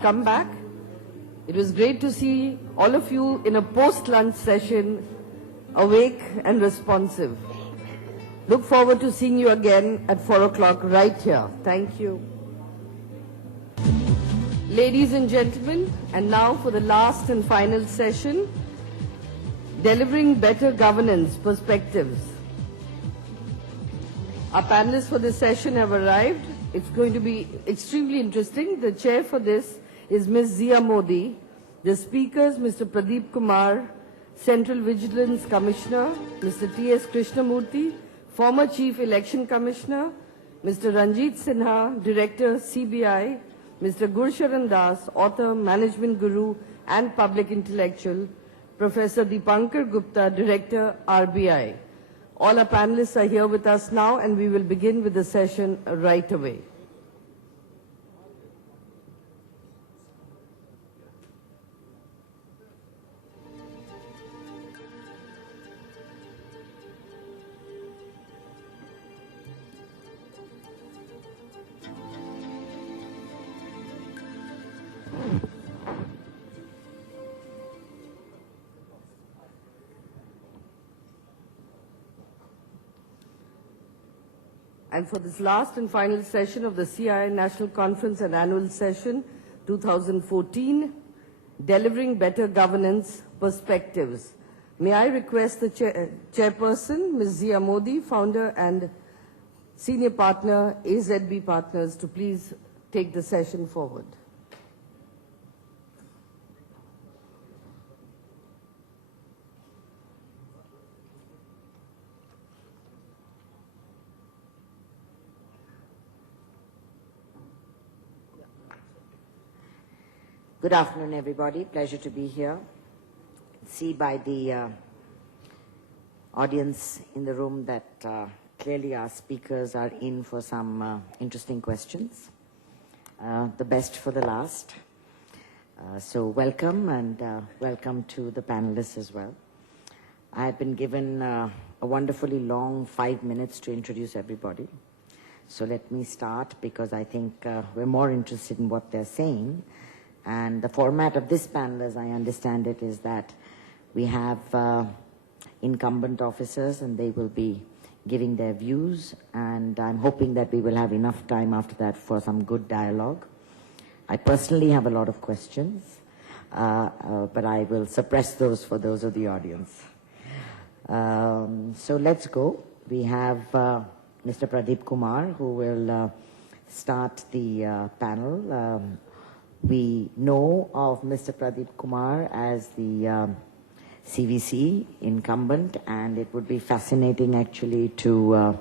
Come back. It was great to see all of you in a post-lunch session, awake and responsive. Look forward to seeing you again at 4 o'clock right here. Thank you. Ladies and gentlemen, and now for the last and final session, Delivering Better Governance Perspectives. Our panelists for this session have arrived. It's going to be extremely interesting. The chair for this is Ms. Zia Modi. The speakers, Mr. Pradeep Kumar, Central Vigilance Commissioner, Mr. T.S. Krishnamurthy, former Chief Election Commissioner, Mr. Ranjit Sinha, Director, CBI, Mr. Gursharan Das, author, management guru, and public intellectual, Professor Deepankar Gupta, Director, RBI. All our panelists are here with us now, and we will begin with the session right away. And for this last and final session of the CII National Conference and Annual Session 2014, Delivering Better Governance Perspectives. May I request the chairperson, Ms. Zia Modi, founder and senior partner, AZB Partners, to please take the session forward. Good afternoon, everybody. Pleasure to be here. See by the audience in the room that clearly our speakers are in for some interesting questions. The best for the last. So welcome, and welcome to the panelists as well. I've been given a wonderfully long 5 minutes to introduce everybody. So let me start, because I think we're more interested in what they're saying. And the format of this panel, as I understand it, is that we have incumbent officers, and they will be giving their views, and I'm hoping that we will have enough time after that for some good dialogue. I personally have a lot of questions, but I will suppress those for those of the audience. So let's go. We have Mr. Pradeep Kumar, who will start the panel. We know of Mr. Pradeep Kumar as the CVC incumbent, and it would be fascinating actually to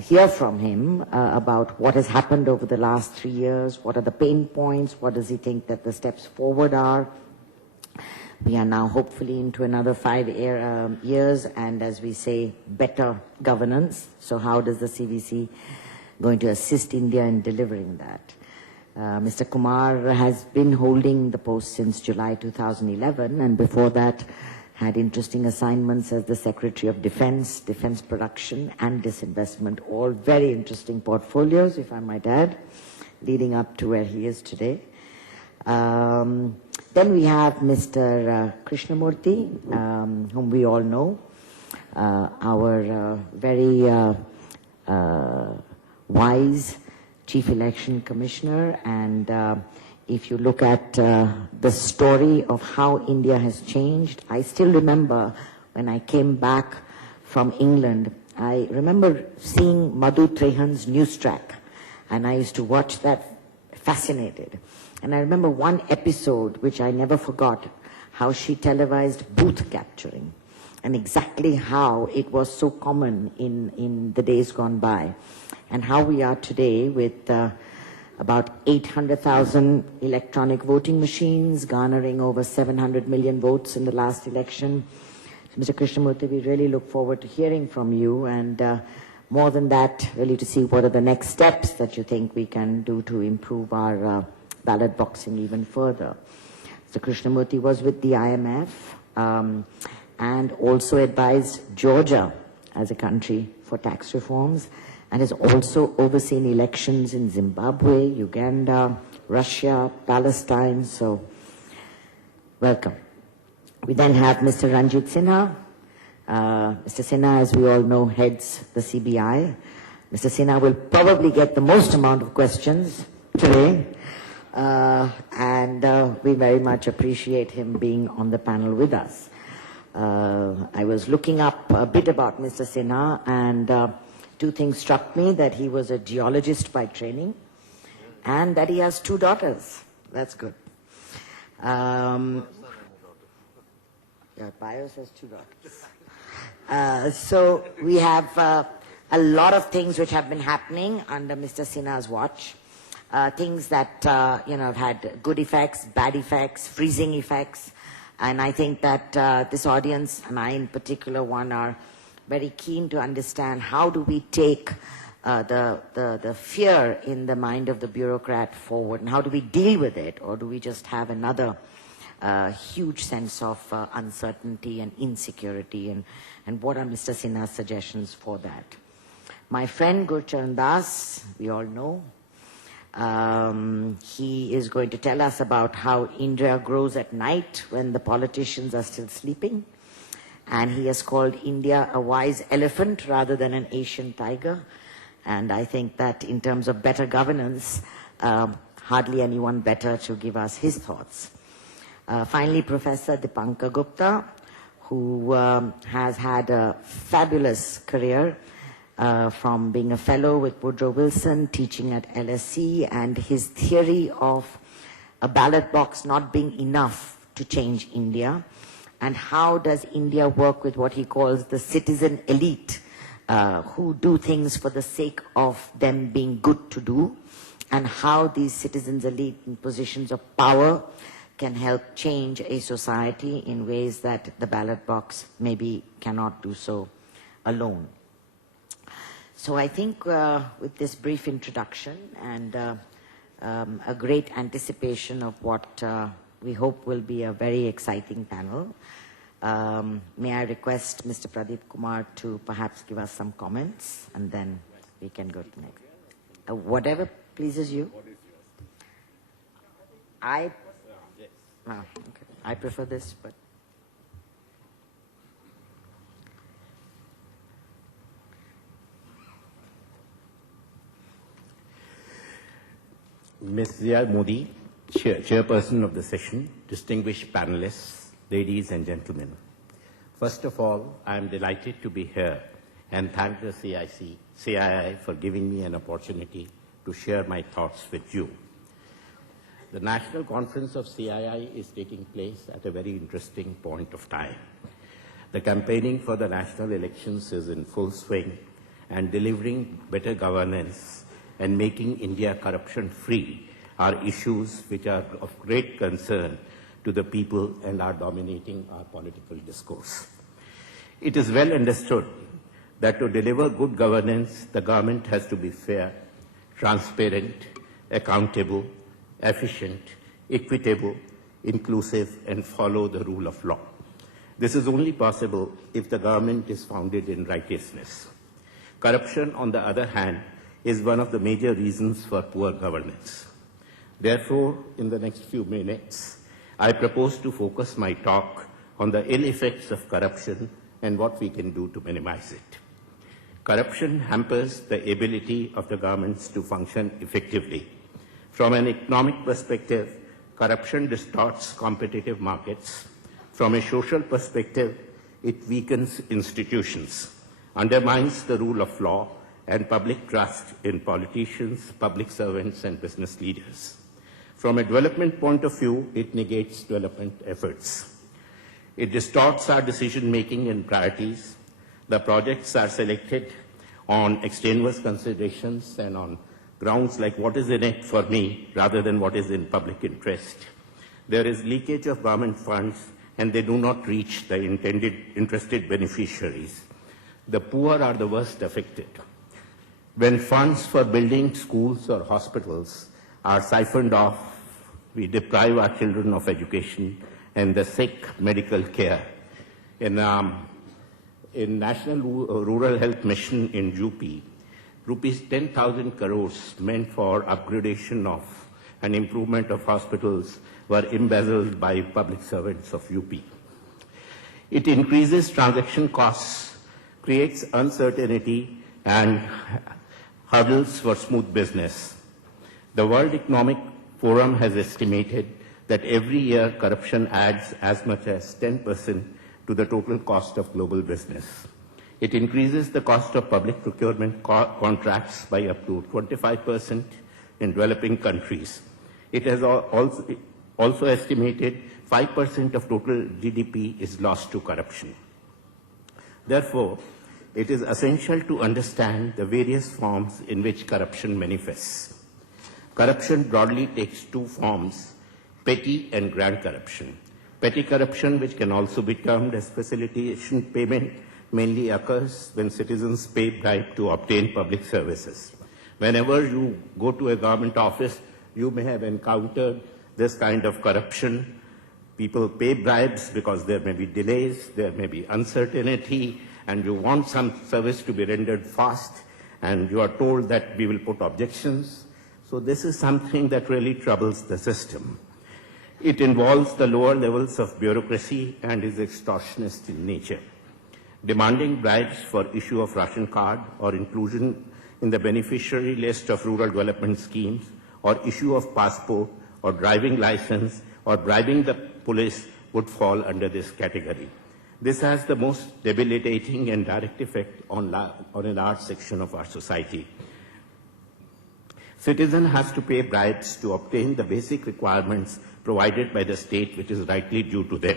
hear from him about what has happened over the last 3 years, what are the pain points, what does he think that the steps forward are. We are now hopefully into another 5 years, and as we say, better governance. So how does the CVC going to assist India in delivering that? Mr. Kumar has been holding the post since July 2011, and before that had interesting assignments as the Secretary of Defense, Defense Production and Disinvestment, all very interesting portfolios, if I might add, leading up to where he is today. Then we have Mr. Krishnamurthy, whom we all know, our very wise Chief Election Commissioner, and if you look at the story of how India has changed, I still remember when I came back from England, I remember seeing Madhu Trehan's news track, and I used to watch that fascinated. And I remember one episode which I never forgot, how she televised booth capturing, and exactly how it was so common in the days gone by. And how we are today with about 800,000 electronic voting machines, garnering over 700 million votes in the last election. So, Mr. Krishnamurthy, we really look forward to hearing from you, and more than that, really to see what are the next steps that you think we can do to improve our ballot boxing even further. Mr. Krishnamurthy was with the IMF and also advised Georgia as a country for tax reforms, and has also overseen elections in Zimbabwe, Uganda, Russia, Palestine, so welcome. We then have Mr. Ranjit Sinha. Mr. Sinha, as we all know, heads the CBI. Mr. Sinha will probably get the most amount of questions today, and we very much appreciate him being on the panel with us. I was looking up a bit about Mr. Sinha, and two things struck me: that he was a geologist by training, and that he has 2 daughters. That's good. Yeah, bio says 2 daughters. So we have a lot of things which have been happening under Mr. Sinha's watch. Things that have had good effects, bad effects, freezing effects, and I think that this audience, and I in particular one, are very keen to understand how do we take the fear in the mind of the bureaucrat forward, and how do we deal with it, or do we just have another huge sense of uncertainty and insecurity, and what are Mr. Sinha's suggestions for that? My friend Gurcharan Das, we all know, he is going to tell us about how India grows at night when the politicians are still sleeping, and he has called India a wise elephant rather than an Asian tiger, and I think that in terms of better governance, hardly anyone better to give us his thoughts. Finally, Professor Dipankar Gupta, who has had a fabulous career from being a fellow with Woodrow Wilson, teaching at LSE, and his theory of a ballot box not being enough to change India, and how does India work with what he calls the citizen elite, who do things for the sake of them being good to do, and how these citizens elite in positions of power can help change a society in ways that the ballot box maybe cannot do so alone. So I think with this brief introduction and a great anticipation of what we hope will be a very exciting panel, may I request Mr. Pradeep Kumar to perhaps give us some comments, and then we can go to the next. Whatever pleases you. Okay. I prefer this, but... Ms. Zia Modi, chairperson of the session, distinguished panelists, ladies and gentlemen. First of all, I am delighted to be here and thank the CII for giving me an opportunity to share my thoughts with you. The National Conference of CII is taking place at a very interesting point of time. The campaigning for the national elections is in full swing, and delivering better governance and making India corruption-free are issues which are of great concern to the people and are dominating our political discourse. It is well understood that to deliver good governance, the government has to be fair, transparent, accountable, efficient, equitable, inclusive, and follow the rule of law. This is only possible if the government is founded in righteousness. Corruption, on the other hand, is one of the major reasons for poor governance. Therefore, in the next few minutes, I propose to focus my talk on the ill effects of corruption and what we can do to minimize it. Corruption hampers the ability of the governments to function effectively. From an economic perspective, corruption distorts competitive markets. From a social perspective, it weakens institutions, undermines the rule of law and public trust in politicians, public servants, and business leaders. From a development point of view, it negates development efforts. It distorts our decision-making and priorities. The projects are selected on extraneous considerations and on grounds like what is in it for me rather than what is in public interest. There is leakage of government funds and they do not reach the interested beneficiaries. The poor are the worst affected. When funds for building schools or hospitals are siphoned off, we deprive our children of education and the sick medical care. In National Rural Health Mission in UP, rupees 10,000 crores meant for upgradation of and improvement of hospitals were embezzled by public servants of UP. It increases transaction costs, creates uncertainty, and hurdles for smooth business. The World Economic Forum has estimated that every year corruption adds as much as 10% to the total cost of global business. It increases the cost of public procurement contracts by up to 25% in developing countries. It has also estimated 5% of total GDP is lost to corruption. Therefore, it is essential to understand the various forms in which corruption manifests. Corruption broadly takes two forms, petty and grand corruption. Petty corruption, which can also be termed as facilitation payment, mainly occurs when citizens pay bribe to obtain public services. Whenever you go to a government office, you may have encountered this kind of corruption. People pay bribes because there may be delays, there may be uncertainty, and you want some service to be rendered fast, and you are told that we will put objections. So this is something that really troubles the system. It involves the lower levels of bureaucracy and is extortionist in nature. Demanding bribes for issue of ration card or inclusion in the beneficiary list of rural development schemes or issue of passport or driving license or bribing the police would fall under this category. This has the most debilitating and direct effect on a large section of our society. Citizen has to pay bribes to obtain the basic requirements provided by the state, which is rightly due to them.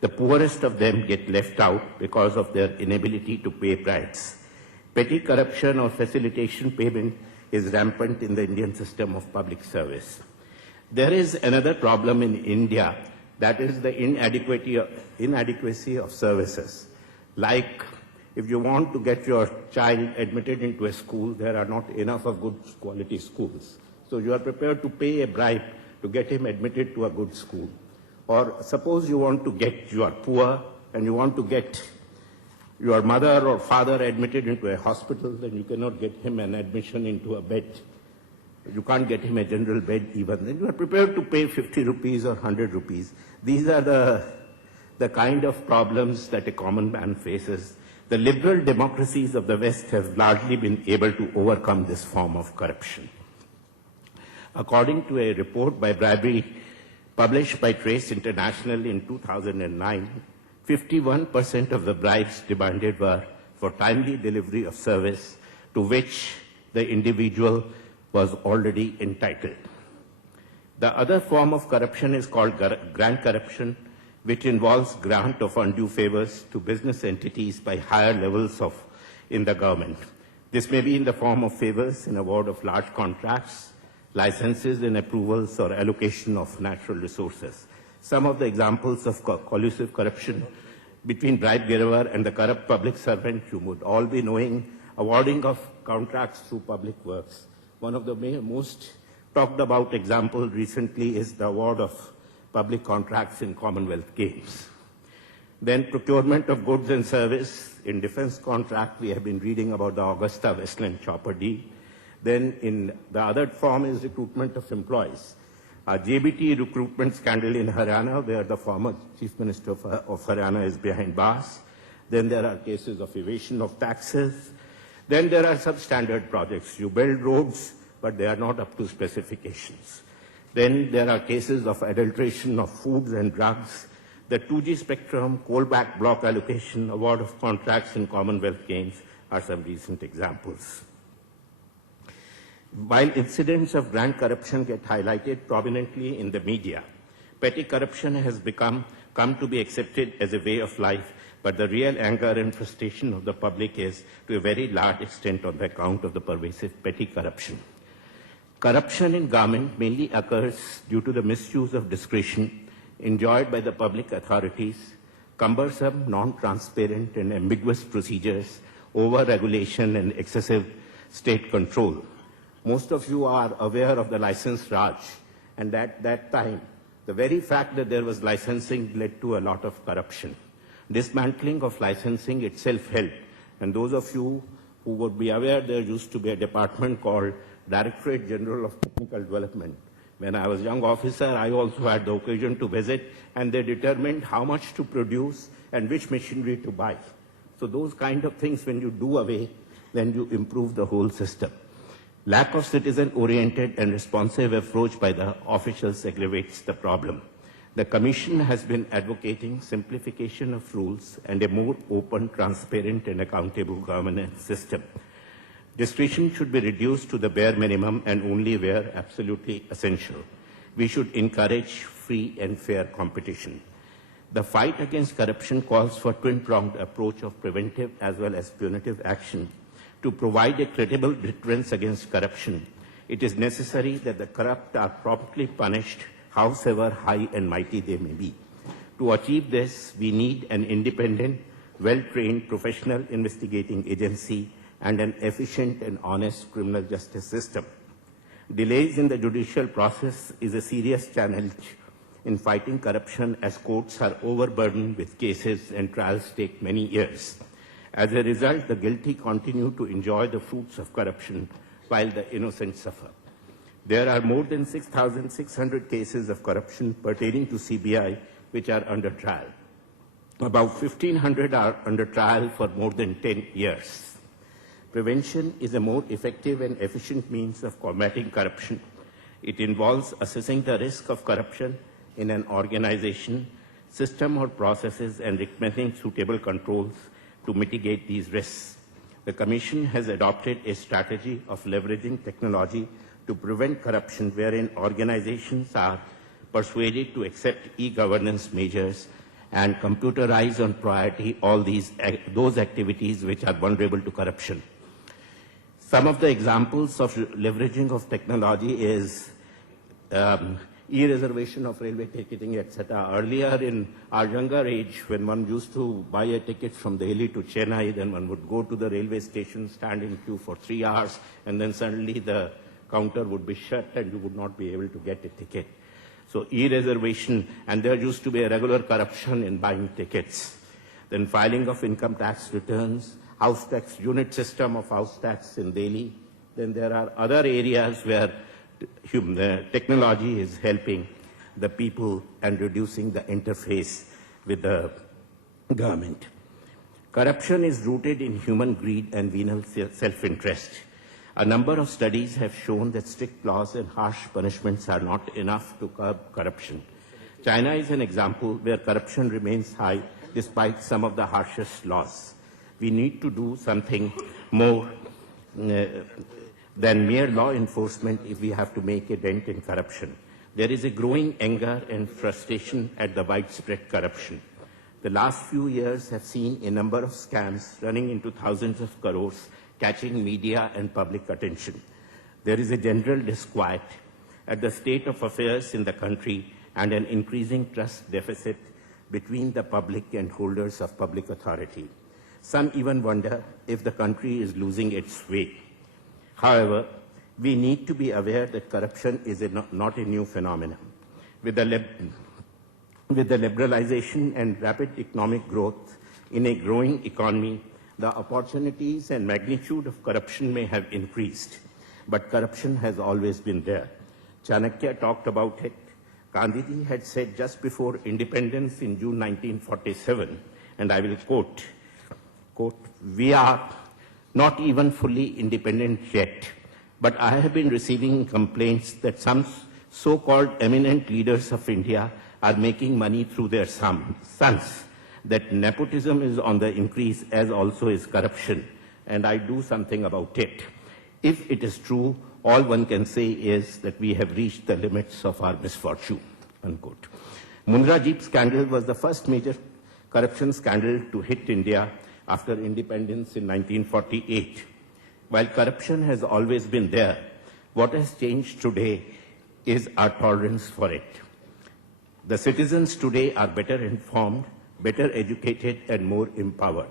The poorest of them get left out because of their inability to pay bribes. Petty corruption or facilitation payment is rampant in the Indian system of public service. There is another problem in India, that is the inadequacy of services. Like, if you want to get your child admitted into a school, there are not enough of good quality schools. So you are prepared to pay a bribe to get him admitted to a good school. Or suppose you are poor and you want to get your mother or father admitted into a hospital, then you cannot get him an admission into a bed. You can't get him a general bed even. Then you are prepared to pay 50 rupees or 100 rupees. These are the kind of problems that a common man faces. The liberal democracies of the West have largely been able to overcome this form of corruption. According to a report by Bribery published by Trace International in 2009, 51% of the bribes demanded were for timely delivery of service to which the individual was already entitled. The other form of corruption is called grand corruption, which involves grant of undue favors to business entities by higher levels in the government. This may be in the form of favors in award of large contracts, licenses and approvals, or allocation of natural resources. Some of the examples of collusive corruption between bribe giver and the corrupt public servant you would all be knowing: awarding of contracts through public works. One of the most talked about example recently is the award of public contracts in Commonwealth Games. Then procurement of goods and service. In defense contract, we have been reading about the Augusta Westland chopper deal. Then in the other form is recruitment of employees. JBT recruitment scandal in Haryana, where the former Chief Minister of Haryana is behind bars. Then there are cases of evasion of taxes. Then there are substandard projects. You build roads, but they are not up to specifications. Then there are cases of adulteration of foods and drugs. The 2G spectrum, coal-back block allocation, award of contracts in Commonwealth Games are some recent examples. While incidents of grand corruption get highlighted prominently in the media, petty corruption has come to be accepted as a way of life, but the real anger and frustration of the public is to a very large extent on the account of the pervasive petty corruption. Corruption in government mainly occurs due to the misuse of discretion enjoyed by the public authorities, cumbersome, non-transparent and ambiguous procedures, over-regulation and excessive state control. Most of you are aware of the license Raj, and at that time, the very fact that there was licensing led to a lot of corruption. Dismantling of licensing itself helped, and those of you who would be aware, there used to be a department called Directorate General of Technical Development, When I was a young officer, I also had the occasion to visit, and they determined how much to produce and which machinery to buy. So those kind of things, when you do away, then you improve the whole system. Lack of citizen-oriented and responsive approach by the officials aggravates the problem. The Commission has been advocating simplification of rules and a more open, transparent, and accountable governance system. Discretion should be reduced to the bare minimum and only where absolutely essential. We should encourage free and fair competition. The fight against corruption calls for twin-pronged approach of preventive as well as punitive action. To provide a credible deterrence against corruption, it is necessary that the corrupt are promptly punished, howsoever high and mighty they may be. To achieve this, we need an independent, well-trained professional investigating agency and an efficient and honest criminal justice system. Delays in the judicial process is a serious challenge in fighting corruption, as courts are overburdened with cases and trials take many years. As a result, the guilty continue to enjoy the fruits of corruption while the innocent suffer. There are more than 6,600 cases of corruption pertaining to CBI which are under trial. About 1,500 are under trial for more than 10 years. Prevention is a more effective and efficient means of combating corruption. It involves assessing the risk of corruption in an organization, system, or processes and recommending suitable controls to mitigate these risks. The Commission has adopted a strategy of leveraging technology to prevent corruption, wherein organizations are persuaded to accept e-governance measures and computerize on priority all those activities which are vulnerable to corruption. Some of the examples of leveraging of technology is e-reservation of railway ticketing, etc. Earlier in our younger age, when one used to buy a ticket from Delhi to Chennai, then one would go to the railway station, stand in queue for 3 hours, and then suddenly the counter would be shut and you would not be able to get a ticket. So e-reservation, and there used to be a regular corruption in buying tickets. Then filing of income tax returns, house tax, unit system of house tax in Delhi. Then there are other areas where the technology is helping the people and reducing the interface with the government. Corruption is rooted in human greed and venal self-interest. A number of studies have shown that strict laws and harsh punishments are not enough to curb corruption. China is an example where corruption remains high despite some of the harshest laws. We need to do something more than mere law enforcement if we have to make a dent in corruption. There is a growing anger and frustration at the widespread corruption. The last few years have seen a number of scams running into thousands of crores, catching media and public attention. There is a general disquiet at the state of affairs in the country and an increasing trust deficit between the public and holders of public authority. Some even wonder if the country is losing its way. However, we need to be aware that corruption is not a new phenomenon. With the liberalization and rapid economic growth in a growing economy, the opportunities and magnitude of corruption may have increased, but corruption has always been there. Chanakya talked about it. Gandhiji had said just before independence in June 1947, and I will quote, "We are not even fully independent yet, but I have been receiving complaints that some so-called eminent leaders of India are making money through their sons, that nepotism is on the increase as also is corruption, and I do something about it. If it is true, all one can say is that we have reached the limits of our misfortune." Unquote. Mundra Jeep scandal was the first major corruption scandal to hit India after independence in 1948. While corruption has always been there, what has changed today is our tolerance for it. The citizens today are better informed, better educated, and more empowered.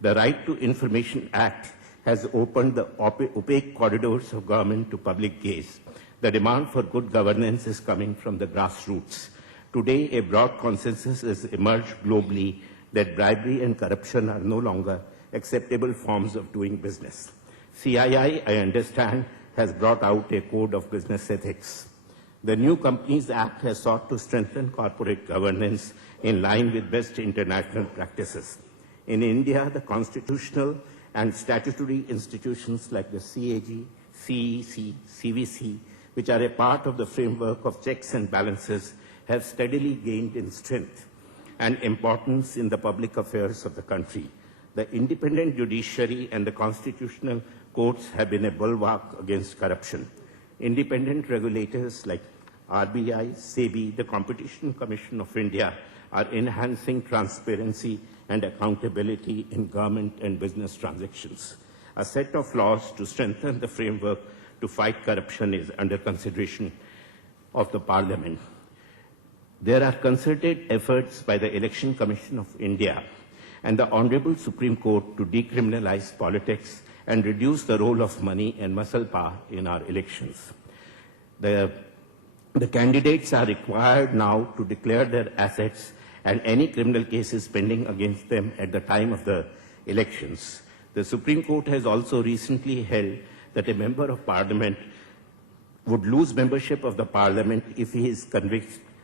The Right to Information Act has opened the opaque corridors of government to public gaze. The demand for good governance is coming from the grassroots. Today, a broad consensus has emerged globally that bribery and corruption are no longer acceptable forms of doing business. CII, I understand, has brought out a code of business ethics. The New Companies Act has sought to strengthen corporate governance in line with best international practices. In India, the constitutional and statutory institutions like the CAG, CEC, CVC, which are a part of the framework of checks and balances, have steadily gained in strength and importance in the public affairs of the country. The independent judiciary and the constitutional courts have been a bulwark against corruption. Independent regulators like RBI, SEBI, the Competition Commission of India are enhancing transparency and accountability in government and business transactions. A set of laws to strengthen the framework to fight corruption is under consideration of the Parliament. There are concerted efforts by the Election Commission of India and the Honorable Supreme Court to decriminalize politics and reduce the role of money and muscle power in our elections. The candidates are required now to declare their assets and any criminal cases pending against them at the time of the elections. The Supreme Court has also recently held that a member of Parliament would lose membership of the Parliament if he is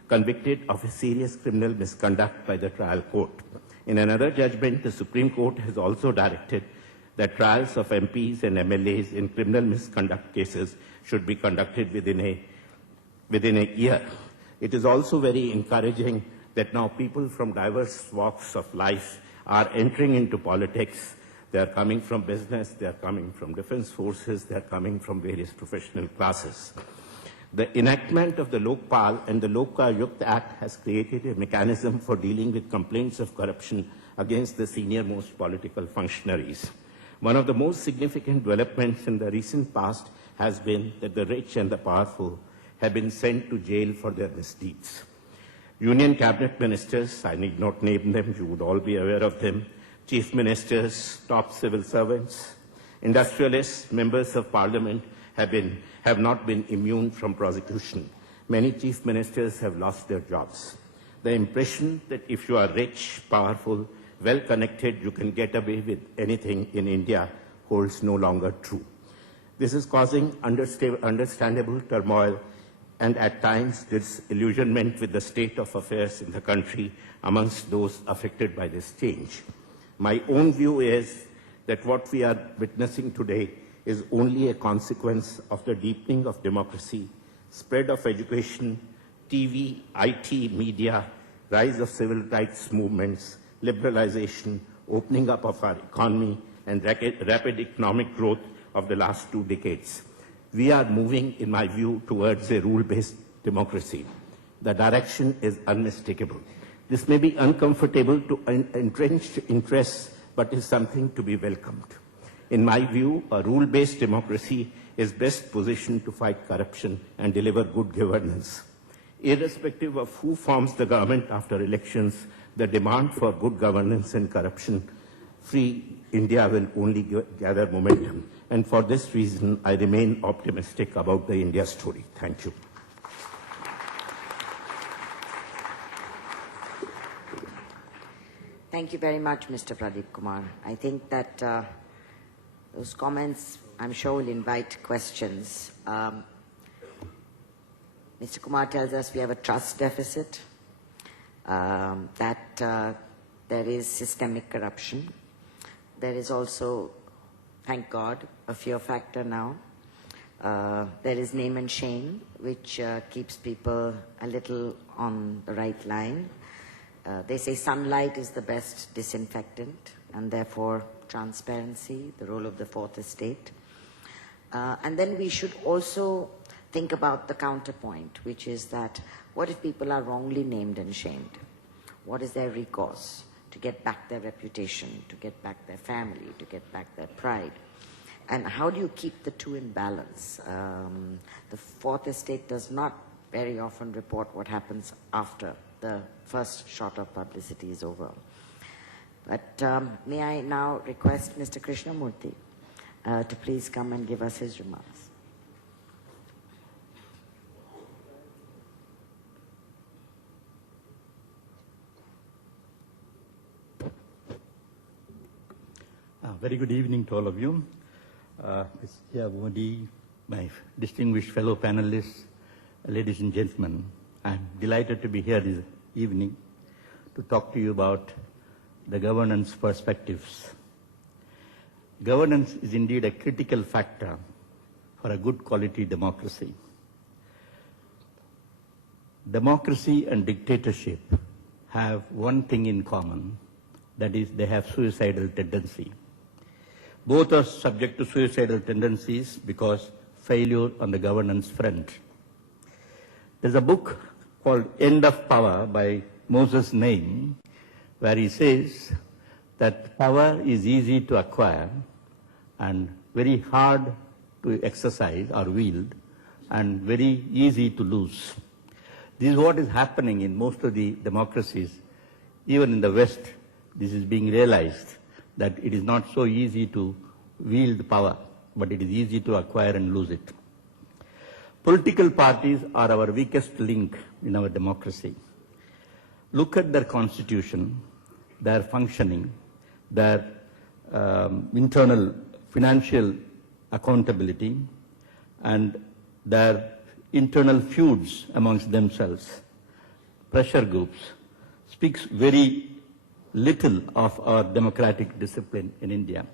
convicted of a serious criminal misconduct by the trial court. In another judgment, the Supreme Court has also directed that trials of MPs and MLAs in criminal misconduct cases should be conducted within a year. It is also very encouraging that now people from diverse walks of life are entering into politics. They are coming from business, they are coming from defense forces, they are coming from various professional classes. The enactment of the Lokpal and the Lokayukt Act has created a mechanism for dealing with complaints of corruption against the senior-most political functionaries. One of the most significant developments in the recent past has been that the rich and the powerful have been sent to jail for their misdeeds. Union cabinet ministers, I need not name them, you would all be aware of them, chief ministers, top civil servants, industrialists, members of parliament have not been immune from prosecution. Many chief ministers have lost their jobs. The impression that if you are rich, powerful, well-connected, you can get away with anything in India holds no longer true. This is causing understandable turmoil and at times disillusionment with the state of affairs in the country amongst those affected by this change. My own view is that what we are witnessing today is only a consequence of the deepening of democracy, spread of education, TV, IT, media, rise of civil rights movements, liberalization, opening up of our economy, and rapid economic growth of the last 2 decades. We are moving, in my view, towards a rule-based democracy. The direction is unmistakable. This may be uncomfortable to entrenched interests, but is something to be welcomed. In my view, a rule-based democracy is best positioned to fight corruption and deliver good governance. Irrespective of who forms the government after elections, the demand for good governance and corruption-free India will only gather momentum. And for this reason, I remain optimistic about the India story. Thank you. Thank you very much, Mr. Pradeep Kumar. I think that those comments, I'm sure, will invite questions. Mr. Kumar tells us we have a trust deficit, that there is systemic corruption. There is also, thank God, a fear factor now. There is name and shame, which keeps people a little on the right line. They say sunlight is the best disinfectant, and therefore transparency, the role of the fourth estate. And then we should also think about the counterpoint, which is that what if people are wrongly named and shamed? What is their recourse to get back their reputation, to get back their family, to get back their pride? And how do you keep the two in balance? The fourth estate does not very often report what happens after the first shot of publicity is over. But may I now request Mr. Krishnamurthy to please come and give us his remarks. Very good evening to all of you. Ms. Zia Modi, my distinguished fellow panelists, ladies and gentlemen, I'm delighted to be here this evening to talk to you about the governance perspectives. Governance is indeed a critical factor for a good quality democracy. Democracy and dictatorship have one thing in common, that is, they have suicidal tendency. Both are subject to suicidal tendencies because failure on the governance front. There's a book called End of Power by Moses Naim, where he says that power is easy to acquire and very hard to exercise or wield and very easy to lose. This is what is happening in most of the democracies. Even in the West, this is being realized that it is not so easy to wield power, but it is easy to acquire and lose it. Political parties are our weakest link in our democracy. Look at their constitution, their functioning, their internal financial accountability, and their internal feuds amongst themselves, pressure groups, speaks very little of our democratic discipline in India.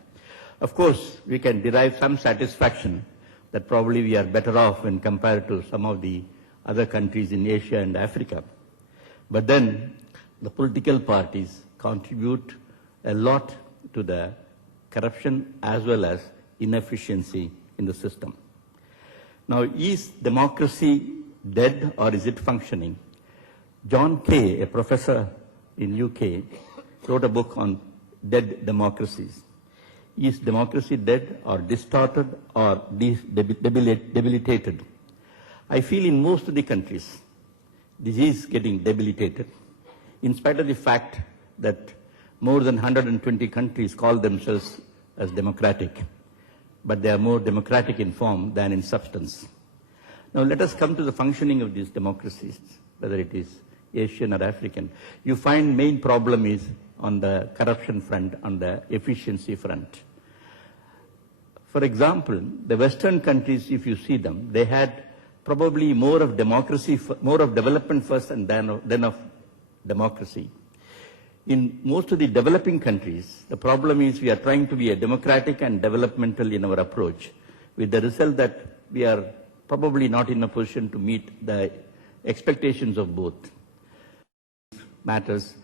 Of course, we can derive some satisfaction that probably we are better off when compared to some of the other countries in Asia and Africa. But then the political parties contribute a lot to the corruption as well as inefficiency in the system. Now, is democracy dead or is it functioning? John Kay, a professor in UK, wrote a book on dead democracies. Is democracy dead or distorted or debilitated? I feel in most of the countries, this is getting debilitated, in spite of the fact that more than 120 countries call themselves as democratic, but they are more democratic in form than in substance. Now let us come to the functioning of these democracies, whether it is Asian or African. You find main problem is on the corruption front, on the efficiency front. For example, the Western countries, if you see them, they had probably more of democracy, more of development first and then of democracy. In most of the developing countries, the problem is we are trying to be a democratic and developmental in our approach, with the result that we are probably not in a position to meet the expectations of both matters.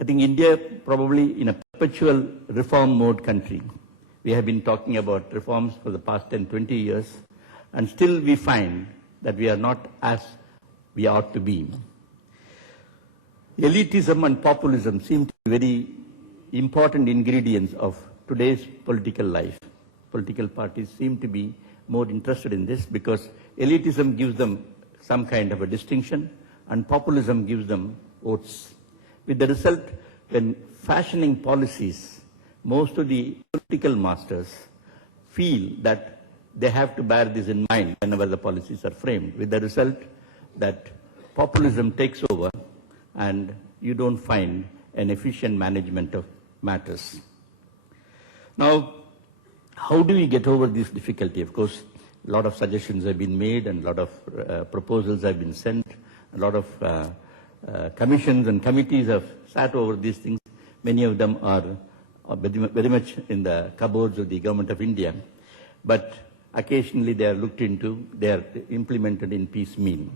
I think India probably in a perpetual reform mode country. We have been talking about reforms for the past 10, 20 years, and still we find that we are not as we ought to be. Elitism and populism seem to be very important ingredients of today's political life. Political parties seem to be more interested in this because elitism gives them some kind of a distinction and populism gives them votes. With the result, when fashioning policies, most of the political masters feel that they have to bear this in mind whenever the policies are framed, with the result that populism takes over and you don't find an efficient management of matters. Now, how do we get over this difficulty? Of course, a lot of suggestions have been made and a lot of proposals have been sent. A lot of commissions and committees have sat over these things. Many of them are very much in the cupboards of the Government of India. But occasionally they are looked into, they are implemented in piecemeal.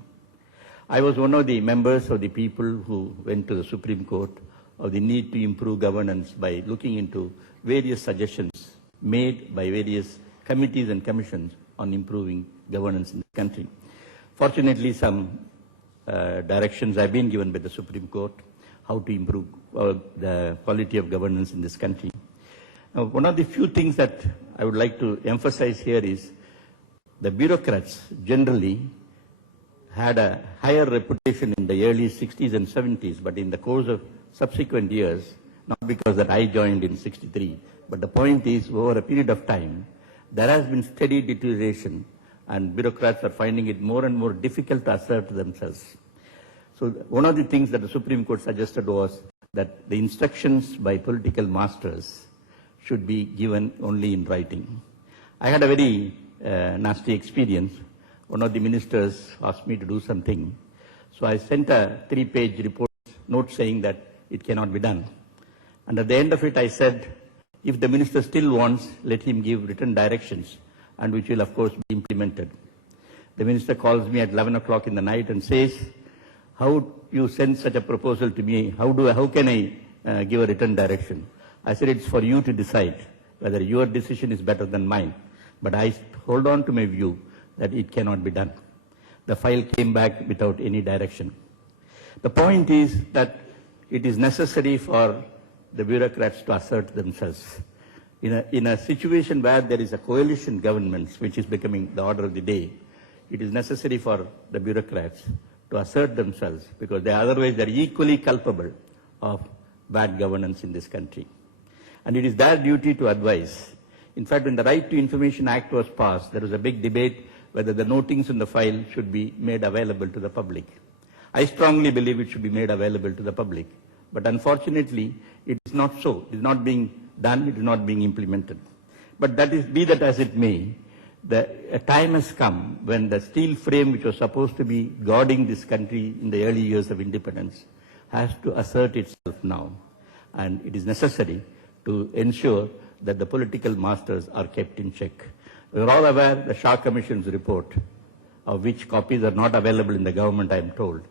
I was one of the members of the people who went to the Supreme Court of the need to improve governance by looking into various suggestions made by various committees and commissions on improving governance in the country. Fortunately, some directions have been given by the Supreme Court how to improve the quality of governance in this country. Now, one of the few things that I would like to emphasize here is the bureaucrats generally had a higher reputation in the early 60s and 70s, but in the course of subsequent years, not because that I joined in 63, but the point is over a period of time, there has been steady deterioration and bureaucrats are finding it more and more difficult to assert themselves. So one of the things that the Supreme Court suggested was that the instructions by political masters should be given only in writing. I had a very nasty experience. one of the ministers asked me to do something. So I sent a 3-page report note saying that it cannot be done. And at the end of it, I said, if the minister still wants, let him give written directions, and which will, of course, be implemented. The minister calls me at 11 o'clock in the night and says, how you send such a proposal to me? How can I give a written direction? I said, it's for you to decide whether your decision is better than mine. But I hold on to my view that it cannot be done. The file came back without any direction. The point is that it is necessary for the bureaucrats to assert themselves. In a situation where there is a coalition government, which is becoming the order of the day, it is necessary for the bureaucrats to assert themselves, because otherwise they are equally culpable of bad governance in this country. And it is their duty to advise. In fact, when the Right to Information Act was passed, there was a big debate whether the notings in the file should be made available to the public. I strongly believe it should be made available to the public. But unfortunately, it is not so. It is not being done. It is not being implemented. But be that as it may, a time has come when the steel frame which was supposed to be guarding this country in the early years of independence has to assert itself now. And it is necessary to ensure that the political masters are kept in check. We are all aware the Shah Commission's report, of which copies are not available in the government, I am told,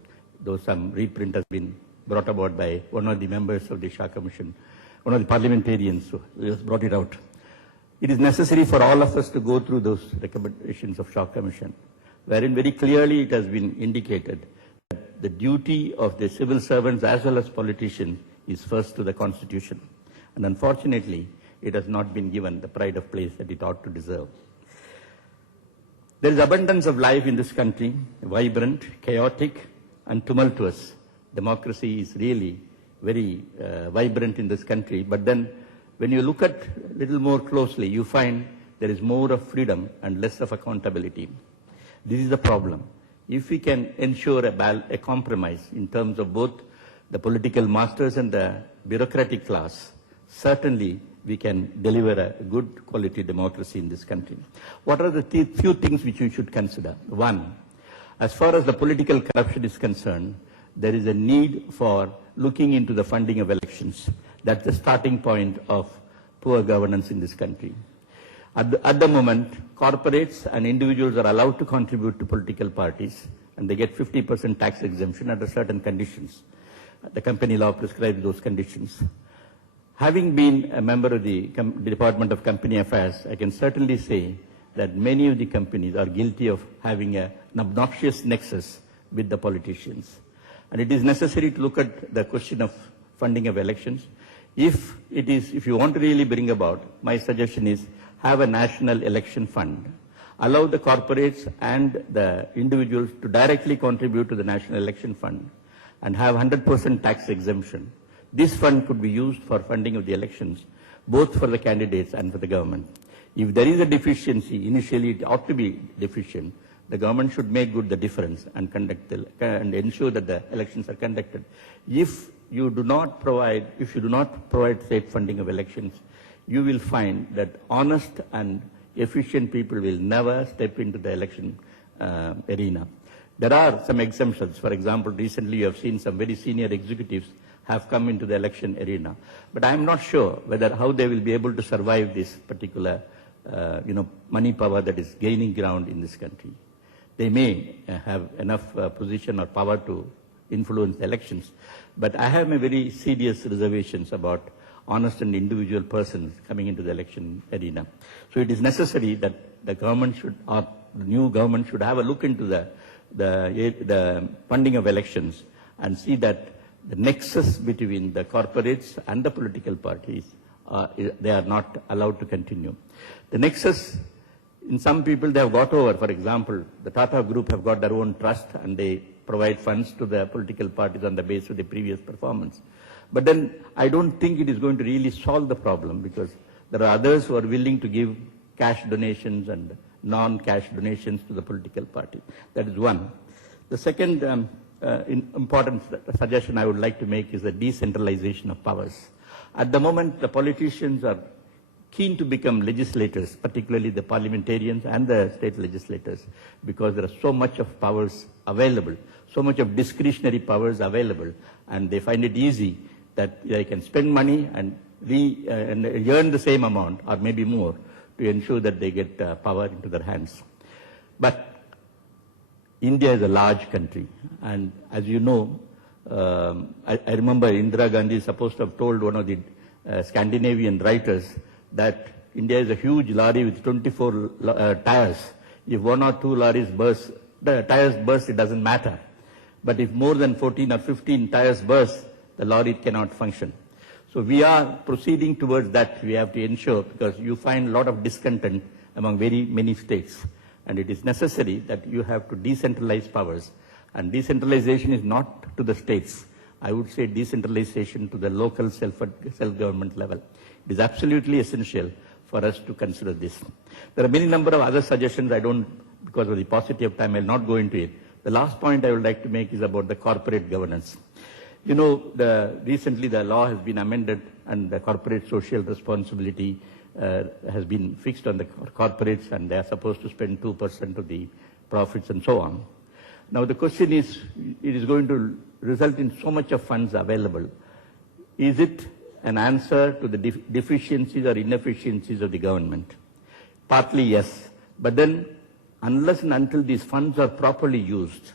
though some reprint has been brought about by one of the members of the Shah Commission, one of the parliamentarians who has brought it out. It is necessary for all of us to go through those recommendations of Shah Commission, wherein very clearly it has been indicated that the duty of the civil servants as well as politicians is first to the Constitution. And unfortunately, it has not been given the pride of place that it ought to deserve. There is abundance of life in this country, vibrant, chaotic, and tumultuous. Democracy is really very vibrant in this country, but then when you look at a little more closely, you find there is more of freedom and less of accountability. This is the problem. If we can ensure a compromise in terms of both the political masters and the bureaucratic class, certainly we can deliver a good quality democracy in this country. What are the few things which you should consider? One, as far as the political corruption is concerned, there is a need for looking into the funding of elections. That's the starting point of poor governance in this country. At the moment, corporates and individuals are allowed to contribute to political parties, and they get 50% tax exemption under certain conditions. The company law prescribes those conditions. Having been a member of the Department of Company Affairs, I can certainly say that many of the companies are guilty of having an obnoxious nexus with the politicians. And it is necessary to look at the question of funding of elections. If you want to really bring about, my suggestion is have a national election fund. Allow the corporates and the individuals to directly contribute to the national election fund and have 100% tax exemption. This fund could be used for funding of the elections, both for the candidates and for the government. If there is a deficiency, initially it ought to be deficient, the government should make good the difference and ensure that the elections are conducted. If you do not provide state funding of elections, you will find that honest and efficient people will never step into the election arena. There are some exemptions. For example, recently you have seen some very senior executives have come into the election arena. But I am not sure how they will be able to survive this particular money power that is gaining ground in this country. They may have enough position or power to influence the elections, but I have my very serious reservations about honest and individual persons coming into the election arena. So it is necessary that the government the new government should have a look into the funding of elections and see that the nexus between the corporates and the political parties, they are not allowed to continue. The nexus, in some people they have got over. For example, the Tata Group have got their own trust and they provide funds to the political parties on the basis of the previous performance. But then I don't think it is going to really solve the problem, because there are others who are willing to give cash donations and non-cash donations to the political party. That is one. The second important suggestion I would like to make is the decentralization of powers. At the moment, the politicians are keen to become legislators, particularly the parliamentarians and the state legislators, because there are so much of powers available, so much of discretionary powers available, and they find it easy that they can spend money and earn the same amount or maybe more to ensure that they get power into their hands. But India is a large country, and as you know, I remember Indira Gandhi is supposed to have told one of the Scandinavian writers that India is a huge lorry with 24 tires. If one or two lorries burst, the tires burst, it doesn't matter. But if more than 14 or 15 tires burst, the lorry cannot function. So we are proceeding towards that. We have to ensure, because you find a lot of discontent among very many states. And it is necessary that you have to decentralize powers. And decentralization is not to the states. I would say decentralization to the local self-government level. It is absolutely essential for us to consider this. There are many number of other suggestions. Because of the paucity of time, I will not go into it. The last point I would like to make is about the corporate governance. You know, recently the law has been amended and the corporate social responsibility has been fixed on the corporates, and they are supposed to spend 2% of the profits and so on. Now the question is, it is going to result in so much of funds available. Is it an answer to the deficiencies or inefficiencies of the government? Partly yes, but then unless and until these funds are properly used,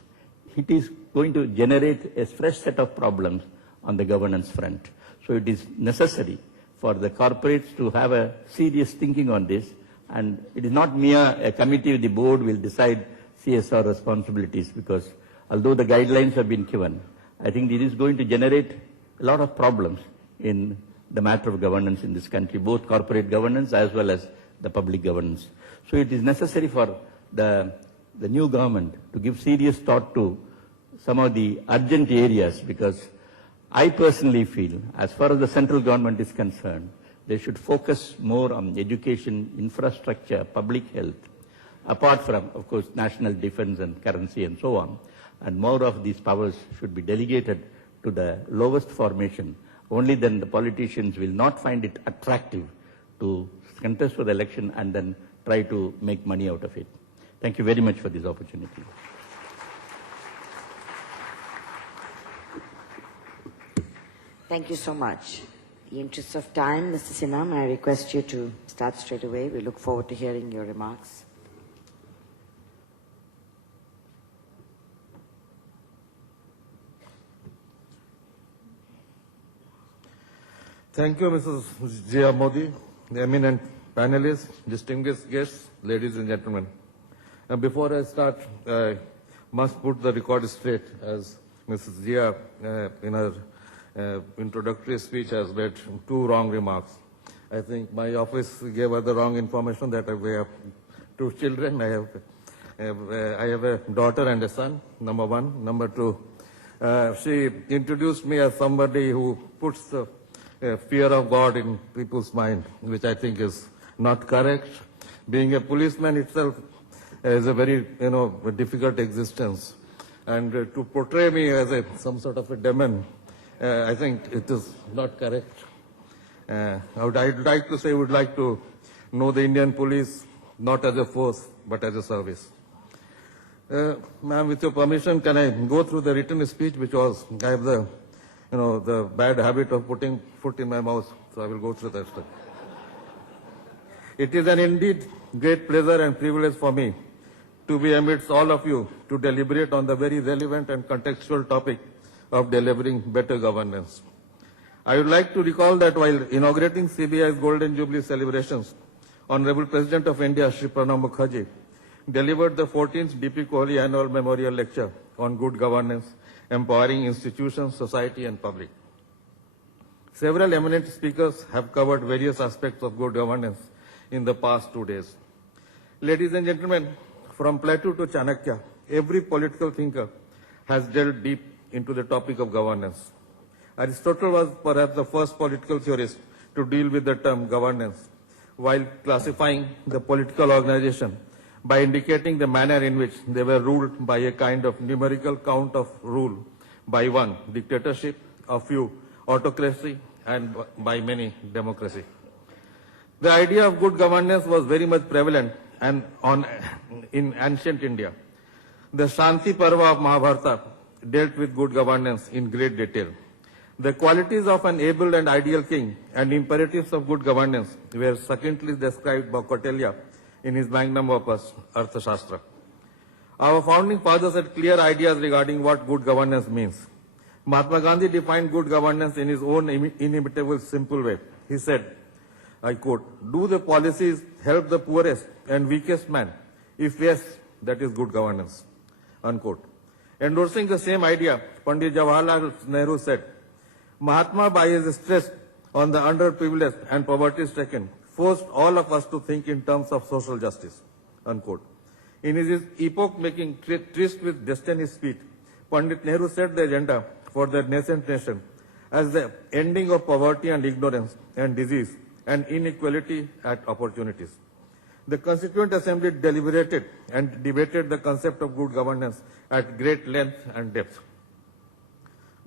it is going to generate a fresh set of problems on the governance front. So it is necessary for the corporates to have a serious thinking on this, and it is not mere a committee of the board will decide CSR responsibilities, because although the guidelines have been given, I think it is going to generate a lot of problems in the matter of governance in this country, both corporate governance as well as the public governance. So it is necessary for the new government to give serious thought to some of the urgent areas, because I personally feel, as far as the central government is concerned, they should focus more on education, infrastructure, public health, apart from, of course, national defense and currency and so on. And more of these powers should be delegated to the lowest formation. Only then the politicians will not find it attractive to contest for the election and then try to make money out of it. Thank you very much for this opportunity. Thank you so much. In the interest of time, Mr. Sinha, may I request you to start straight away. We look forward to hearing your remarks. Thank you, Mrs. Zia Modi, the eminent panelists, distinguished guests, ladies and gentlemen. Before I start, I must put the record straight, as Mrs. Zia, in her introductory speech, has made two wrong remarks. I think my office gave her the wrong information that we have two children. I have a daughter and a son, number one. Number two, she introduced me as somebody who puts the fear of God in people's mind, which I think is not correct. Being a policeman itself is a very, difficult existence. And to portray me as some sort of a demon, I think it is not correct. I'd like to say, would like to know the Indian police not as a force, but as a service. Ma'am, with your permission, can I go through the written speech, which was, I have the bad habit of putting foot in my mouth, so I will go through that stuff. It is an indeed great pleasure and privilege for me to be amidst all of you to deliberate on the very relevant and contextual topic of delivering better governance. I would like to recall that while inaugurating CBI's Golden Jubilee celebrations, Honorable President of India, Shri Pranab Mukherjee, delivered the 14th BP Kohli Annual Memorial Lecture on Good Governance, Empowering Institutions, Society and Public. Several eminent speakers have covered various aspects of good governance in the past 2 days. Ladies and gentlemen, from Plato to Chanakya, every political thinker has delved deep into the topic of governance. Aristotle was perhaps the first political theorist to deal with the term governance, while classifying the political organization by indicating the manner in which they were ruled by a kind of numerical count of rule, by one, dictatorship, a few, autocracy, and by many, democracy. The idea of good governance was very much prevalent in ancient India. The Shanti Parva of Mahabharata dealt with good governance in great detail. The qualities of an able and ideal king and imperatives of good governance were succinctly described by Kautilya in his magnum opus, Arthashastra. Our founding fathers had clear ideas regarding what good governance means. Mahatma Gandhi defined good governance in his own inimitable, simple way. He said, I quote, "Do the policies help the poorest and weakest man? If yes, that is good governance." Unquote. Endorsing the same idea, Pandit Jawaharlal Nehru said, Mahatma, by his stress on the underprivileged and poverty-stricken, forced all of us to think in terms of social justice. Unquote. In his epoch-making Tryst with Destiny speech, Pandit Nehru set the agenda for the nascent nation as the ending of poverty and ignorance and disease and inequality at opportunities. The Constituent Assembly deliberated and debated the concept of good governance at great length and depth.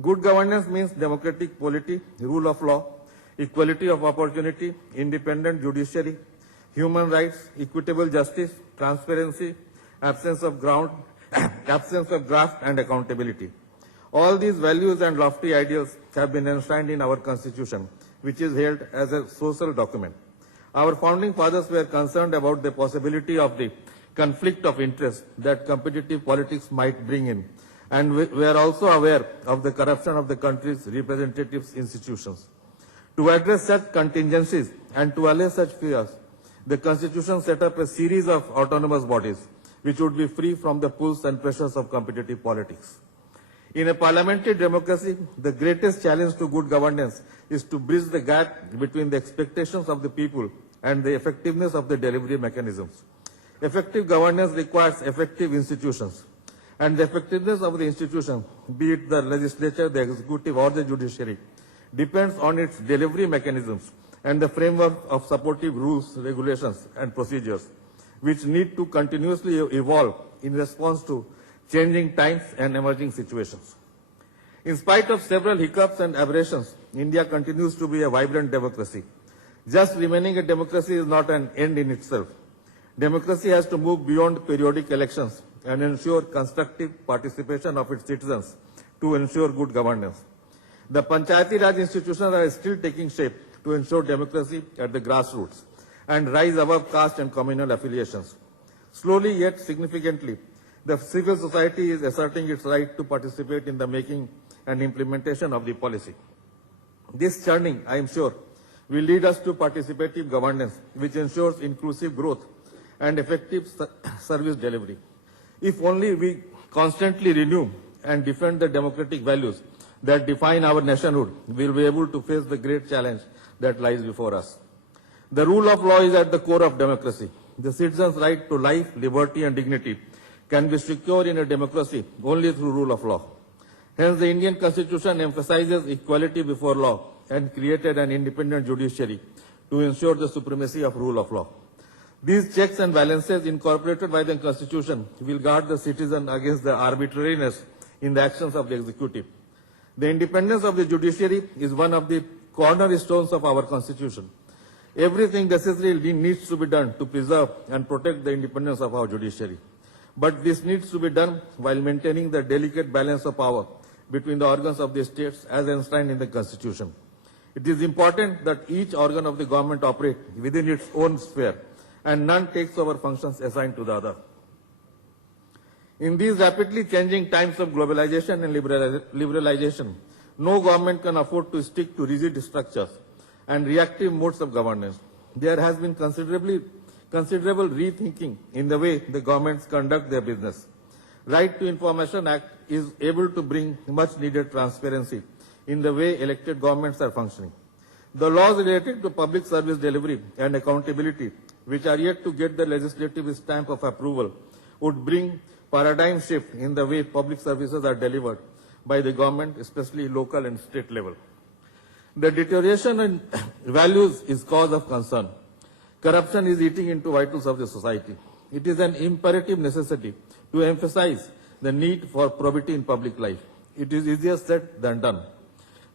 Good governance means democratic polity, rule of law, equality of opportunity, independent judiciary, human rights, equitable justice, transparency, absence of graft and accountability. All these values and lofty ideals have been enshrined in our Constitution, which is held as a social document. Our founding fathers were concerned about the possibility of the conflict of interest that competitive politics might bring in, and were also aware of the corruption of the country's representative institutions. To address such contingencies and to allay such fears, the Constitution set up a series of autonomous bodies which would be free from the pulls and pressures of competitive politics. In a parliamentary democracy, the greatest challenge to good governance is to bridge the gap between the expectations of the people and the effectiveness of the delivery mechanisms. Effective governance requires effective institutions, and the effectiveness of the institution, be it the legislature, the executive or the judiciary, depends on its delivery mechanisms and the framework of supportive rules, regulations and procedures, which need to continuously evolve in response to changing times and emerging situations. In spite of several hiccups and aberrations, India continues to be a vibrant democracy. Just remaining a democracy is not an end in itself. Democracy has to move beyond periodic elections and ensure constructive participation of its citizens to ensure good governance. The Panchayati Raj institutions are still taking shape to ensure democracy at the grassroots and rise above caste and communal affiliations. Slowly yet significantly, the civil society is asserting its right to participate in the making and implementation of the policy. This churning, I am sure, will lead us to participative governance, which ensures inclusive growth and effective service delivery. If only we constantly renew and defend the democratic values that define our nationhood, we will be able to face the great challenge that lies before us. The rule of law is at the core of democracy. The citizen's right to life, liberty and dignity can be secured in a democracy only through rule of law. Hence, the Indian Constitution emphasizes equality before law and created an independent judiciary to ensure the supremacy of rule of law. These checks and balances incorporated by the Constitution will guard the citizen against the arbitrariness in the actions of the executive. The independence of the judiciary is one of the cornerstones of our Constitution. Everything necessary needs to be done to preserve and protect the independence of our judiciary. But this needs to be done while maintaining the delicate balance of power between the organs of the states as enshrined in the Constitution. It is important that each organ of the government operate within its own sphere and none takes over functions assigned to the other. In these rapidly changing times of globalization and liberalization, no government can afford to stick to rigid structures and reactive modes of governance. There has been considerable rethinking in the way the governments conduct their business. Right to Information Act is able to bring much needed transparency in the way elected governments are functioning. The laws related to public service delivery and accountability, which are yet to get the legislative stamp of approval, would bring paradigm shift in the way public services are delivered by the government, especially local and state level. The deterioration in values is cause of concern. Corruption is eating into vitals of the society. It is an imperative necessity to emphasize the need for probity in public life. It is easier said than done.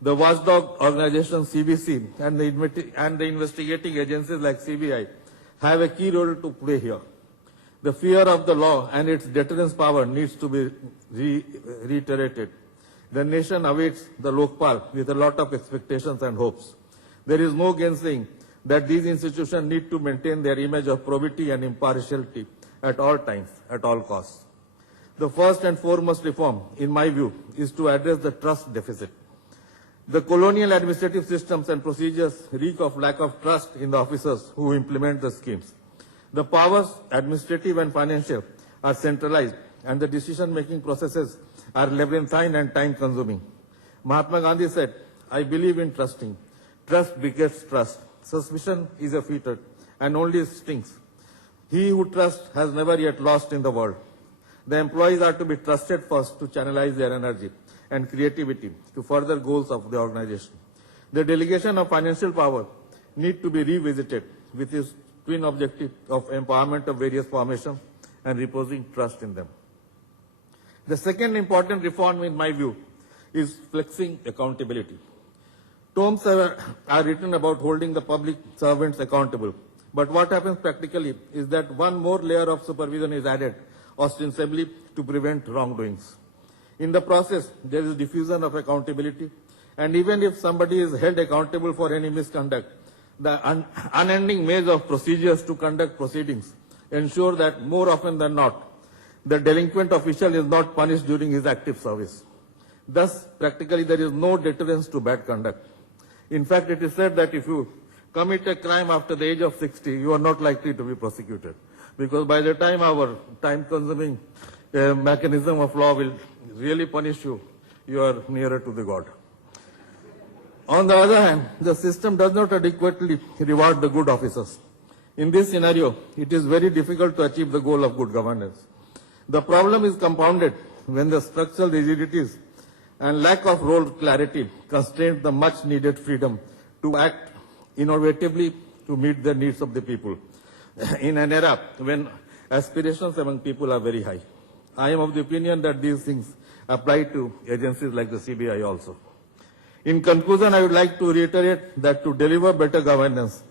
The watchdog organization CBC and the investigating agencies like CBI have a key role to play here. The fear of the law and its deterrence power needs to be reiterated. The nation awaits the Lokpal with a lot of expectations and hopes. There is no gainsaying that these institutions need to maintain their image of probity and impartiality at all times, at all costs. The first and foremost reform, in my view, is to address the trust deficit. The colonial administrative systems and procedures reek of lack of trust in the officers who implement the schemes. The powers, administrative and financial, are centralized, and the decision-making processes are labyrinthine and time-consuming. Mahatma Gandhi said, "I believe in trusting. Trust begets trust. Suspicion is a fetter and only stings. He who trusts has never yet lost in the world." The employees are to be trusted first to channelize their energy and creativity to further goals of the organization. The delegation of financial power need to be revisited with its twin objective of empowerment of various formations and reposing trust in them. The second important reform, in my view, is flexing accountability. Tomes are written about holding the public servants accountable. But what happens practically is that one more layer of supervision is added, ostensibly to prevent wrongdoings. In the process, there is diffusion of accountability, and even if somebody is held accountable for any misconduct, the unending maze of procedures to conduct proceedings ensure that more often than not, the delinquent official is not punished during his active service. Thus, practically there is no deterrence to bad conduct. In fact, it is said that if you commit a crime after the age of 60, you are not likely to be prosecuted, because by the time our time-consuming mechanism of law will really punish you, you are nearer to the God. On the other hand, the system does not adequately reward the good officers. In this scenario, it is very difficult to achieve the goal of good governance. The problem is compounded when the structural rigidities and lack of role clarity constrain the much needed freedom to act innovatively to meet the needs of the people in an era when aspirations among people are very high. I am of the opinion that these things apply to agencies like the CBI also. In conclusion, I would like to reiterate that to deliver better governance,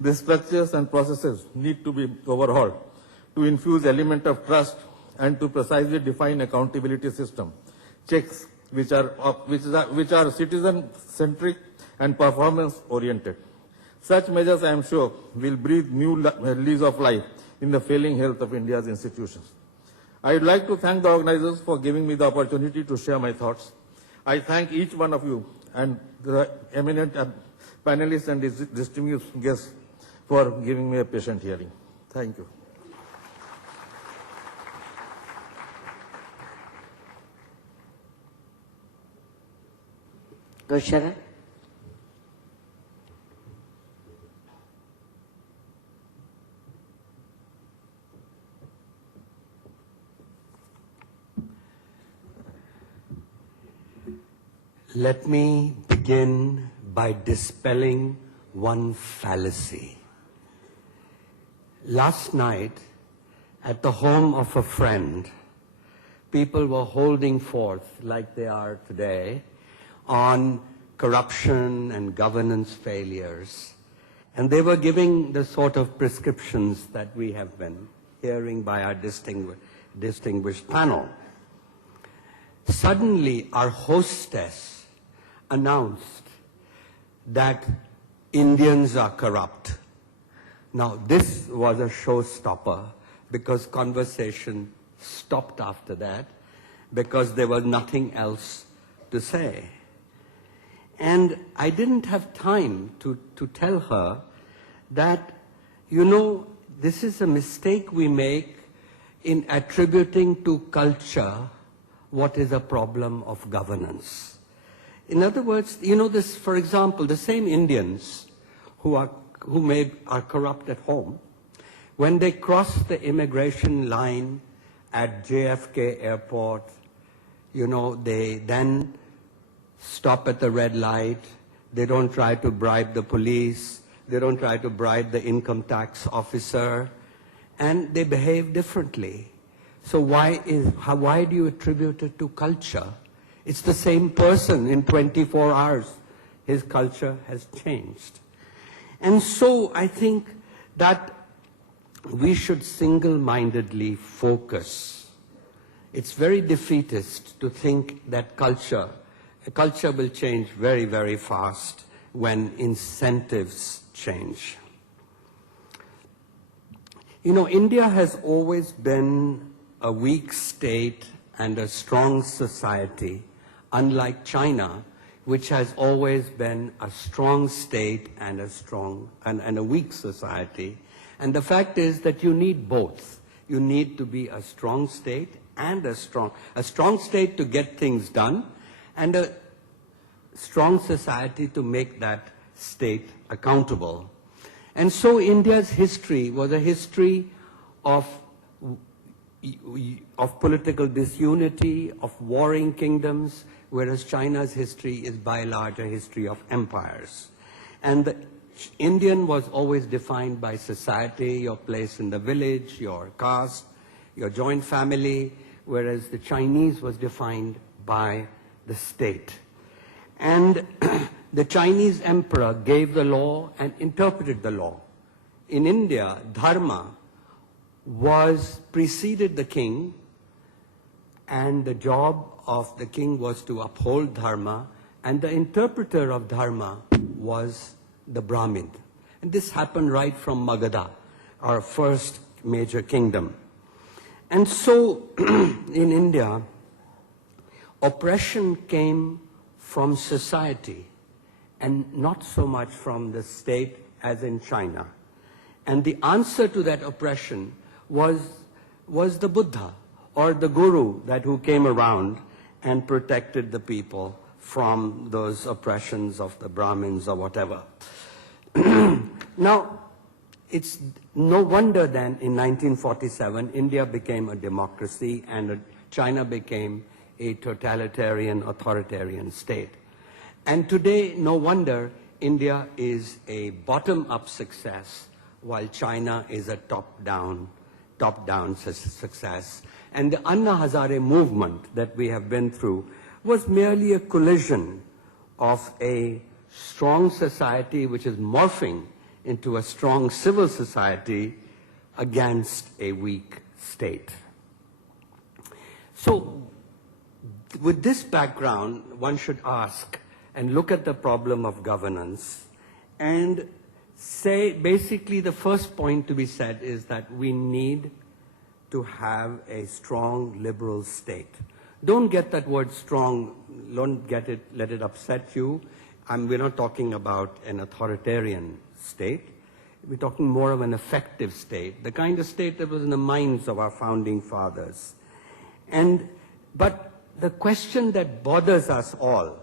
the structures and processes need to be overhauled to infuse element of trust and to precisely define accountability system, checks which are citizen-centric and performance-oriented. Such measures, I am sure, will breathe new lease of life in the failing health of India's institutions. I would like to thank the organizers for giving me the opportunity to share my thoughts. I thank each one of you and the eminent panelists and distinguished guests for giving me a patient hearing. Thank you. Gulsharan? Let me begin by dispelling one fallacy. Last night, at the home of a friend, people were holding forth, like they are today, on corruption and governance failures. And they were giving the sort of prescriptions that we have been hearing by our distinguished panel. Suddenly, our hostess announced that Indians are corrupt. Now, this was a showstopper because conversation stopped after that because there was nothing else to say. And I didn't have time to tell her that, you know, this is a mistake we make in attributing to culture what is a problem of governance. In other words, you know, this, for example, the same Indians who are corrupt at home, when they cross the immigration line at JFK Airport, you know, they then stop at the red light, they don't try to bribe the police, they don't try to bribe the income tax officer, and they behave differently. So why do you attribute it to culture It's the same person in 24 hours. His culture has changed. And so I think that we should single-mindedly focus. It's very defeatist to think that culture will change very, very fast when incentives change. You know, India has always been a weak state and a strong society, unlike China, which has always been a strong state and a weak society. And the fact is that you need both. You need to be a strong state and a strong state to get things done, and a strong society to make that state accountable. And so India's history was a history of political disunity, of warring kingdoms, whereas China's history is by and large a history of empires. And the Indian was always defined by society, your place in the village, your caste, your joint family, whereas the Chinese was defined by the state. And the Chinese emperor gave the law and interpreted the law. In India, dharma preceded the king, and the job of the king was to uphold dharma, and the interpreter of dharma was the Brahmin. And this happened right from Magadha, our first major kingdom. And so in India, oppression came from society and not so much from the state as in China. And the answer to that oppression was the Buddha, or the Guru who came around and protected the people from those oppressions of the Brahmins or whatever. Now, it's no wonder then in 1947 India became a democracy and China became a totalitarian, authoritarian state. And today, no wonder India is a bottom-up success while China is a top-down success. And the Anna Hazare movement that we have been through was merely a collision of a strong society which is morphing into a strong civil society against a weak state. So, with this background, one should ask and look at the problem of governance and say, basically the first point to be said is that we need to have a strong liberal state. Don't get that word strong, don't let it upset you. We're not talking about an authoritarian state. We're talking more of an effective state, the kind of state that was in the minds of our founding fathers. But the question that bothers us all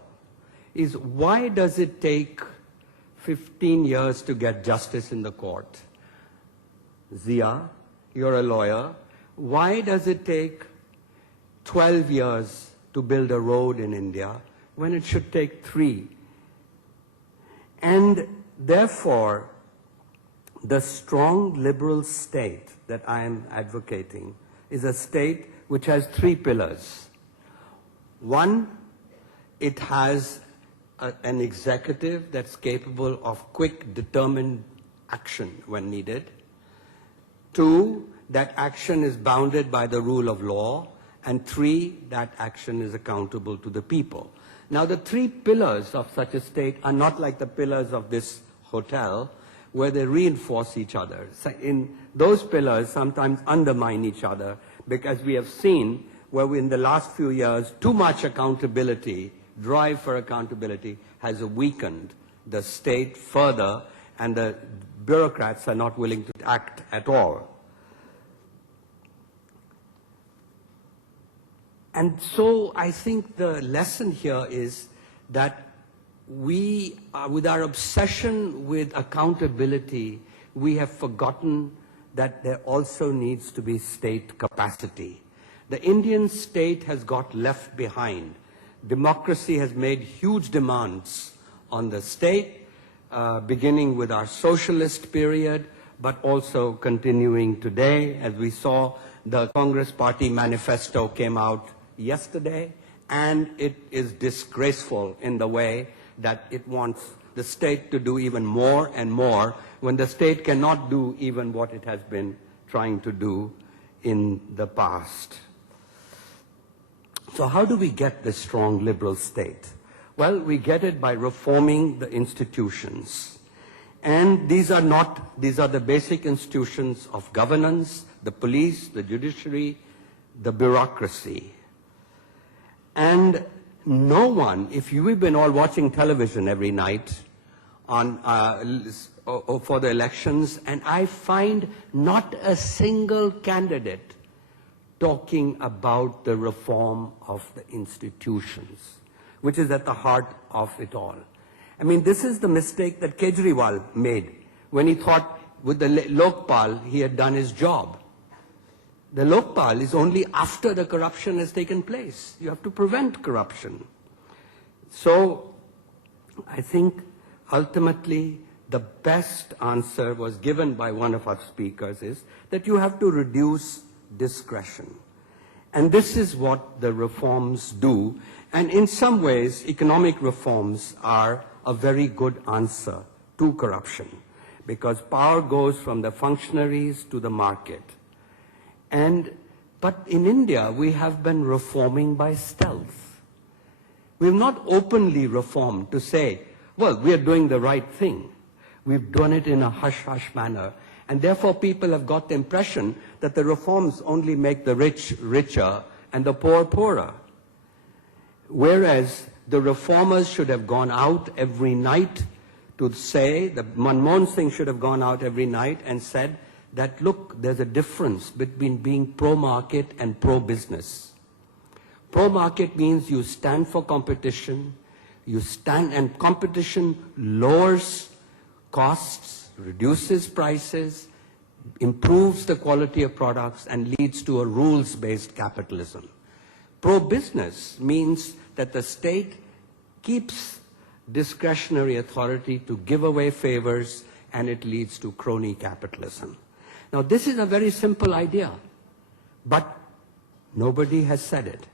is, why does it take 15 years to get justice in the court? Zia, you're a lawyer. Why does it take 12 years to build a road in India when it should take 3? And therefore, the strong liberal state that I am advocating is a state which has 3 pillars. One, it has an executive that's capable of quick, determined action when needed. 2, that action is bounded by the rule of law. And 3, that action is accountable to the people. Now, the 3 pillars of such a state are not like the pillars of this hotel, where they reinforce each other. So in those pillars sometimes undermine each other, because we have seen where in the last few years, too much accountability, drive for accountability, has weakened the state further, and the bureaucrats are not willing to act at all. And so I think the lesson here is that we, with our obsession with accountability, we have forgotten that there also needs to be state capacity. The Indian state has got left behind. Democracy has made huge demands on the state, beginning with our socialist period, but also continuing today. As we saw, the Congress Party manifesto came out yesterday, and it is disgraceful in the way that it wants the state to do even more and more when the state cannot do even what it has been trying to do in the past. So how do we get this strong liberal state? Well, we get it by reforming the institutions. And these are the basic institutions of governance, the police, the judiciary, the bureaucracy. And no one, if you've been all watching television every night on, for the elections, and I find not a single candidate talking about the reform of the institutions, which is at the heart of it all. I mean, this is the mistake that Kejriwal made when he thought with the Lokpal he had done his job. The Lokpal is only after the corruption has taken place. You have to prevent corruption. So I think ultimately the best answer was given by one of our speakers is that you have to reduce discretion. And this is what the reforms do. And in some ways, economic reforms are a very good answer to corruption, because power goes from the functionaries to the market. But in India, we have been reforming by stealth. We have not openly reformed to say, well, we are doing the right thing. We've done it in a hush-hush manner. And therefore, people have got the impression that the reforms only make the rich richer and the poor poorer. Whereas the reformers should have gone out every night to say, that Manmohan Singh should have gone out every night and said that, look, there's a difference between being pro-market and pro-business. Pro-market means you stand for competition, and competition lowers costs, reduces prices, improves the quality of products, and leads to a rules-based capitalism. Pro-business means that the state keeps discretionary authority to give away favors, and it leads to crony capitalism. Now, this is a very simple idea, but nobody has said it.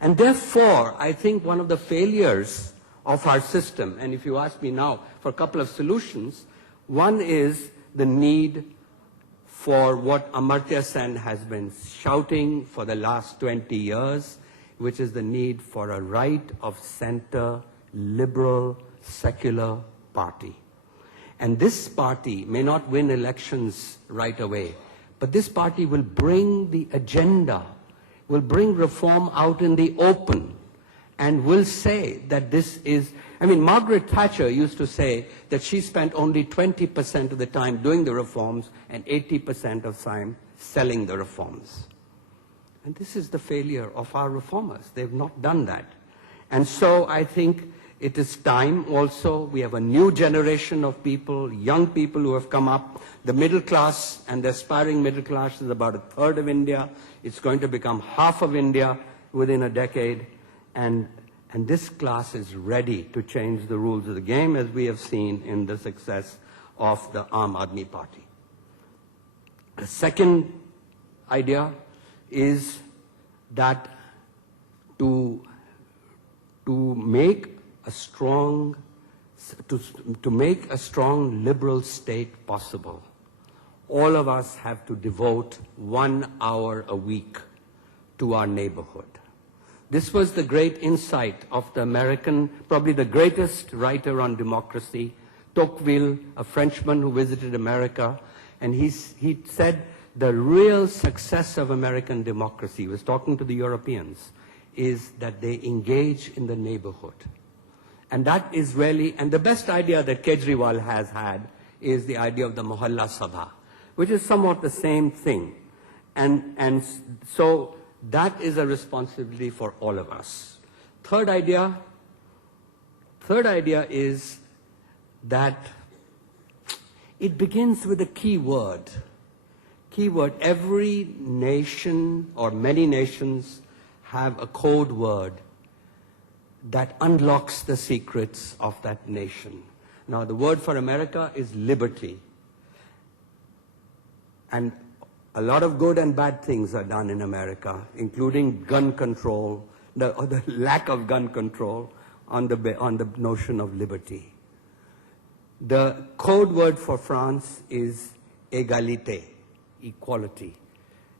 And therefore, I think one of the failures of our system, and if you ask me now for a couple of solutions, one is the need for what Amartya Sen has been shouting for the last 20 years, which is the need for a right of center, liberal, secular party. And this party may not win elections right away, but this party will bring the agenda, will bring reform out in the open, and will say that this is, I mean, Margaret Thatcher used to say that she spent only 20% of the time doing the reforms and 80% of time selling the reforms. And this is the failure of our reformers. They've not done that. And so I think it is time also. We have a new generation of people, young people who have come up. The middle class and the aspiring middle class is about a third of India. It's going to become half of India within a decade. And this class is ready to change the rules of the game, as we have seen in the success of the Aam Aadmi Party. The second idea is that to make a strong liberal state possible, all of us have to devote 1 hour a week to our neighborhood. This was the great insight of the American, probably the greatest writer on democracy, Tocqueville, a Frenchman who visited America, and he said the real success of American democracy, he was talking to the Europeans, is that they engage in the neighborhood. And that is really, and the best idea that Kejriwal has had is the idea of the Mohalla Sabha, which is somewhat the same thing. And so that is a responsibility for all of us. Third idea is that it begins with a key word. Every nation or many nations have a code word that unlocks the secrets of that nation. Now, the word for America is liberty. And a lot of good and bad things are done in America, including gun control, or the lack of gun control on the notion of liberty. The code word for France is égalité, equality.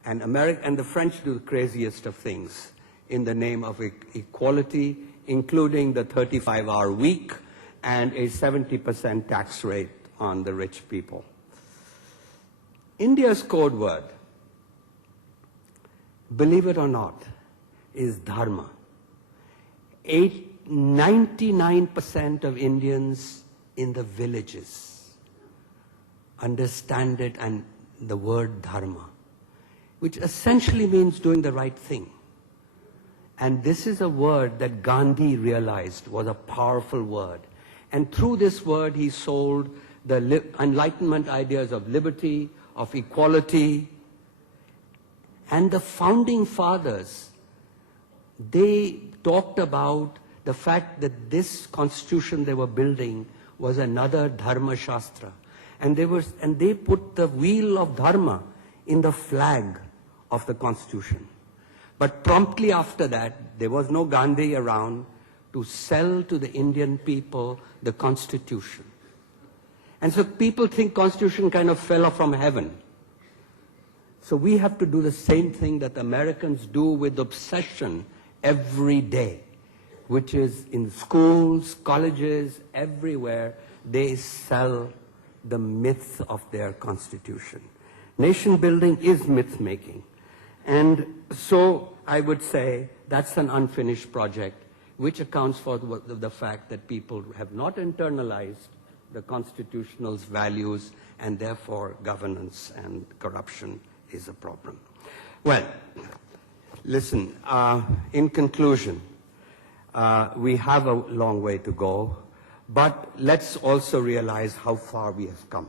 And the French do the craziest of things in the name of equality, including the 35-hour week and a 70% tax rate on the rich people. India's code word, believe it or not, is dharma. 99% of Indians in the villages understand it and the word dharma, which essentially means doing the right thing. And this is a word that Gandhi realized was a powerful word. And through this word, he sold the Enlightenment ideas of liberty, of equality. And the founding fathers, they talked about the fact that this constitution they were building was another Dharma Shastra. And they put the wheel of Dharma in the flag of the constitution. But promptly after that, there was no Gandhi around to sell to the Indian people the constitution. And so people think constitution kind of fell off from heaven. So we have to do the same thing that the Americans do with obsession every day, which is in schools, colleges, everywhere, they sell the myth of their constitution. Nation building is myth making. And so I would say that's an unfinished project, which accounts for the fact that people have not internalized the constitutional values, and therefore governance and corruption is a problem. Well, listen, in conclusion, we have a long way to go, but let's also realize how far we have come.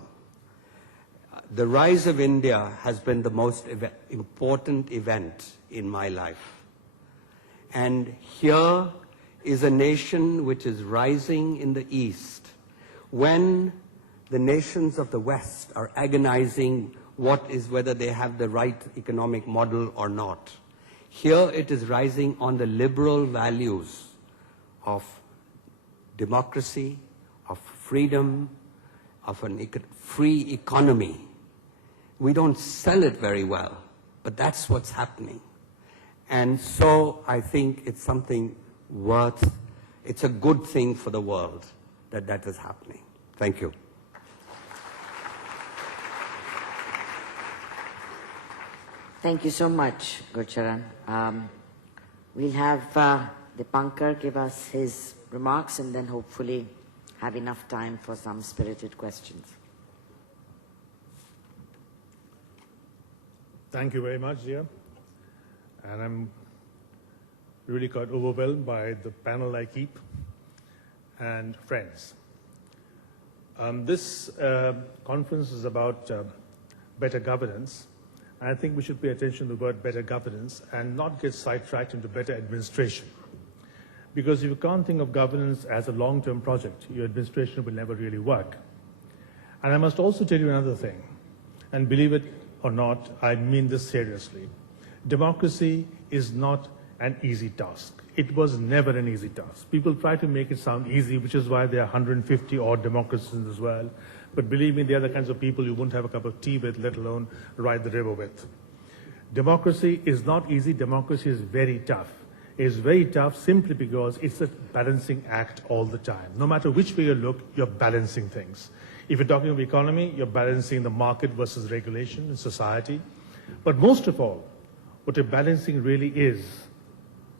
The rise of India has been the most important event in my life. And here is a nation which is rising in the East when the nations of the West are agonizing whether they have the right economic model or not. Here it is rising on the liberal values of democracy, of freedom, of a free economy. We don't sell it very well, but that's what's happening. And so I think it's something it's a good thing for the world that that is happening. Thank you. Thank you so much, Gurcharan. We'll have Dipankar give us his remarks and then hopefully have enough time for some spirited questions. Thank you very much, Zia. And I'm really quite overwhelmed by the panel I keep and friends. This conference is about better governance. I think we should pay attention to the word better governance and not get sidetracked into better administration. Because if you can't think of governance as a long-term project, your administration will never really work. And I must also tell you another thing, and believe it or not, I mean this seriously. Democracy is not an easy task. It was never an easy task. People try to make it sound easy, which is why there are 150 odd democracies as well. But believe me, they are the kinds of people you won't have a cup of tea with, let alone ride the river with. Democracy is not easy. Democracy is very tough. It is very tough simply because it's a balancing act all the time. No matter which way you look, you're balancing things. If you're talking of economy, you're balancing the market versus regulation in society. But most of all, what a balancing really is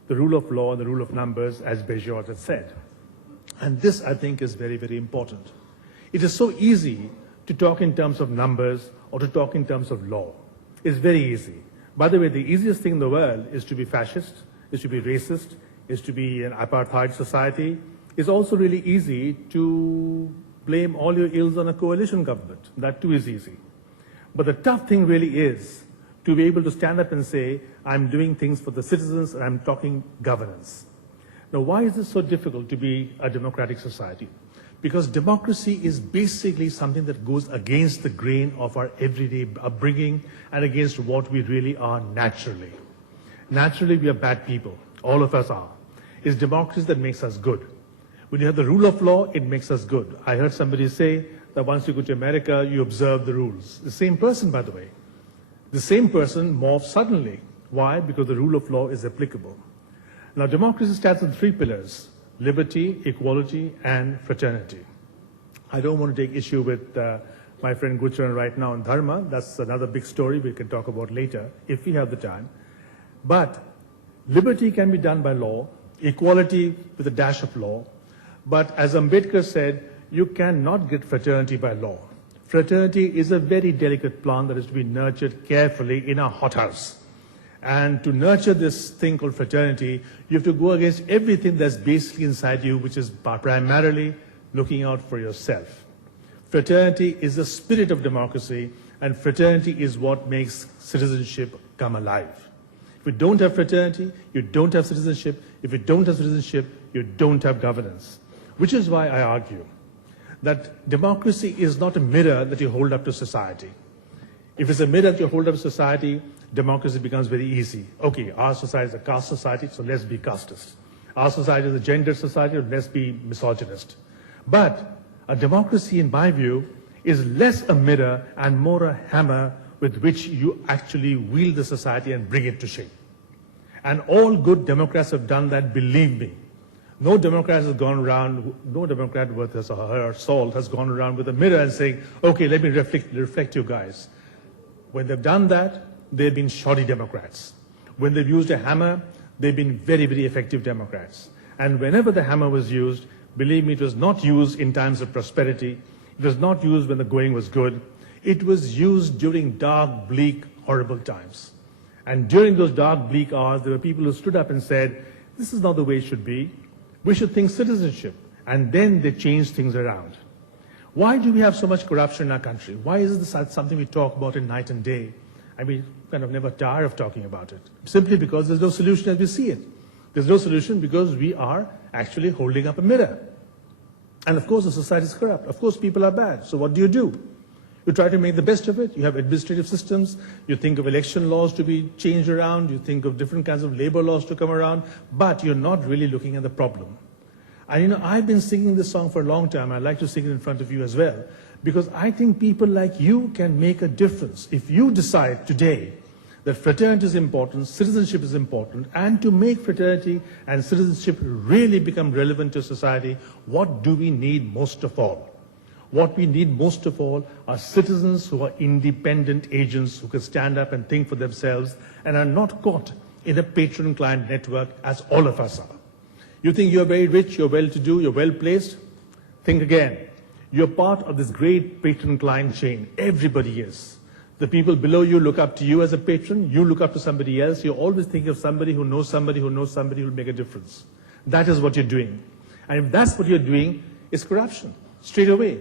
the rule of law and the rule of numbers, as Béjot had said. And this, I think, is very, very important. It is so easy to talk in terms of numbers or to talk in terms of law. It's very easy. By the way, the easiest thing in the world is to be fascist, is to be racist, is to be an apartheid society. It's also really easy to blame all your ills on a coalition government. That too is easy. But the tough thing really is to be able to stand up and say, I'm doing things for the citizens and I'm talking governance. Now, why is it so difficult to be a democratic society? Because democracy is basically something that goes against the grain of our everyday upbringing and against what we really are naturally. Naturally, we are bad people. all of us are. It's democracy that makes us good. When you have the rule of law, it makes us good. I heard somebody say that once you go to America, you observe the rules. The same person, by the way. The same person morphs suddenly. Why? Because the rule of law is applicable. Now, democracy stands on 3 pillars: liberty, equality, and fraternity. I don't want to take issue with my friend Gucharan right now on Dharma. That's another big story we can talk about later, if we have the time. But liberty can be done by law, equality with a dash of law. But as Ambedkar said, you cannot get fraternity by law. Fraternity is a very delicate plant that is to be nurtured carefully in a hothouse. And to nurture this thing called fraternity, you have to go against everything that's basically inside you, which is primarily looking out for yourself. Fraternity is the spirit of democracy, and fraternity is what makes citizenship come alive. If you don't have fraternity, you don't have citizenship. If you don't have citizenship, you don't have governance. Which is why I argue that democracy is not a mirror that you hold up to society. If it's a mirror that you hold up to society, democracy becomes very easy. Okay, our society is a caste society, so let's be casteist. Our society is a gendered society, so let's be misogynist. But a democracy, in my view, is less a mirror and more a hammer with which you actually wield the society and bring it to shape. And all good Democrats have done that, believe me. No Democrat has gone around, no Democrat worth his or her salt has gone around with a mirror and saying, okay, let me reflect you guys. When they've done that, they've been shoddy Democrats. When they've used a hammer, they've been very, very effective Democrats. And whenever the hammer was used, believe me, it was not used in times of prosperity. It was not used when the going was good. It was used during dark, bleak, horrible times. And during those dark, bleak hours, there were people who stood up and said, this is not the way it should be. We should think citizenship. And then they changed things around. Why do we have so much corruption in our country? Why is this something we talk about in night and day? And we kind of never tire of talking about it. Simply because there's no solution as we see it. There's no solution because we are actually holding up a mirror. And of course the society is corrupt. Of course people are bad. So what do? You try to make the best of it. You have administrative systems. You think of election laws to be changed around. You think of different kinds of labor laws to come around. But you're not really looking at the problem. And I've been singing this song for a long time. I'd like to sing it in front of you as well. Because I think people like you can make a difference. If you decide today that fraternity is important, citizenship is important, and to make fraternity and citizenship really become relevant to society, what do we need most of all? What we need most of all are citizens who are independent agents who can stand up and think for themselves and are not caught in a patron-client network as all of us are. You think you're very rich, you're well-to-do, you're well-placed? Think again. You're part of this great patron-client chain. Everybody is. The people below you look up to you as a patron. You look up to somebody else. You always think of somebody who knows somebody who knows somebody who will make a difference. That is what you're doing. And if that's what you're doing, it's corruption, straight away.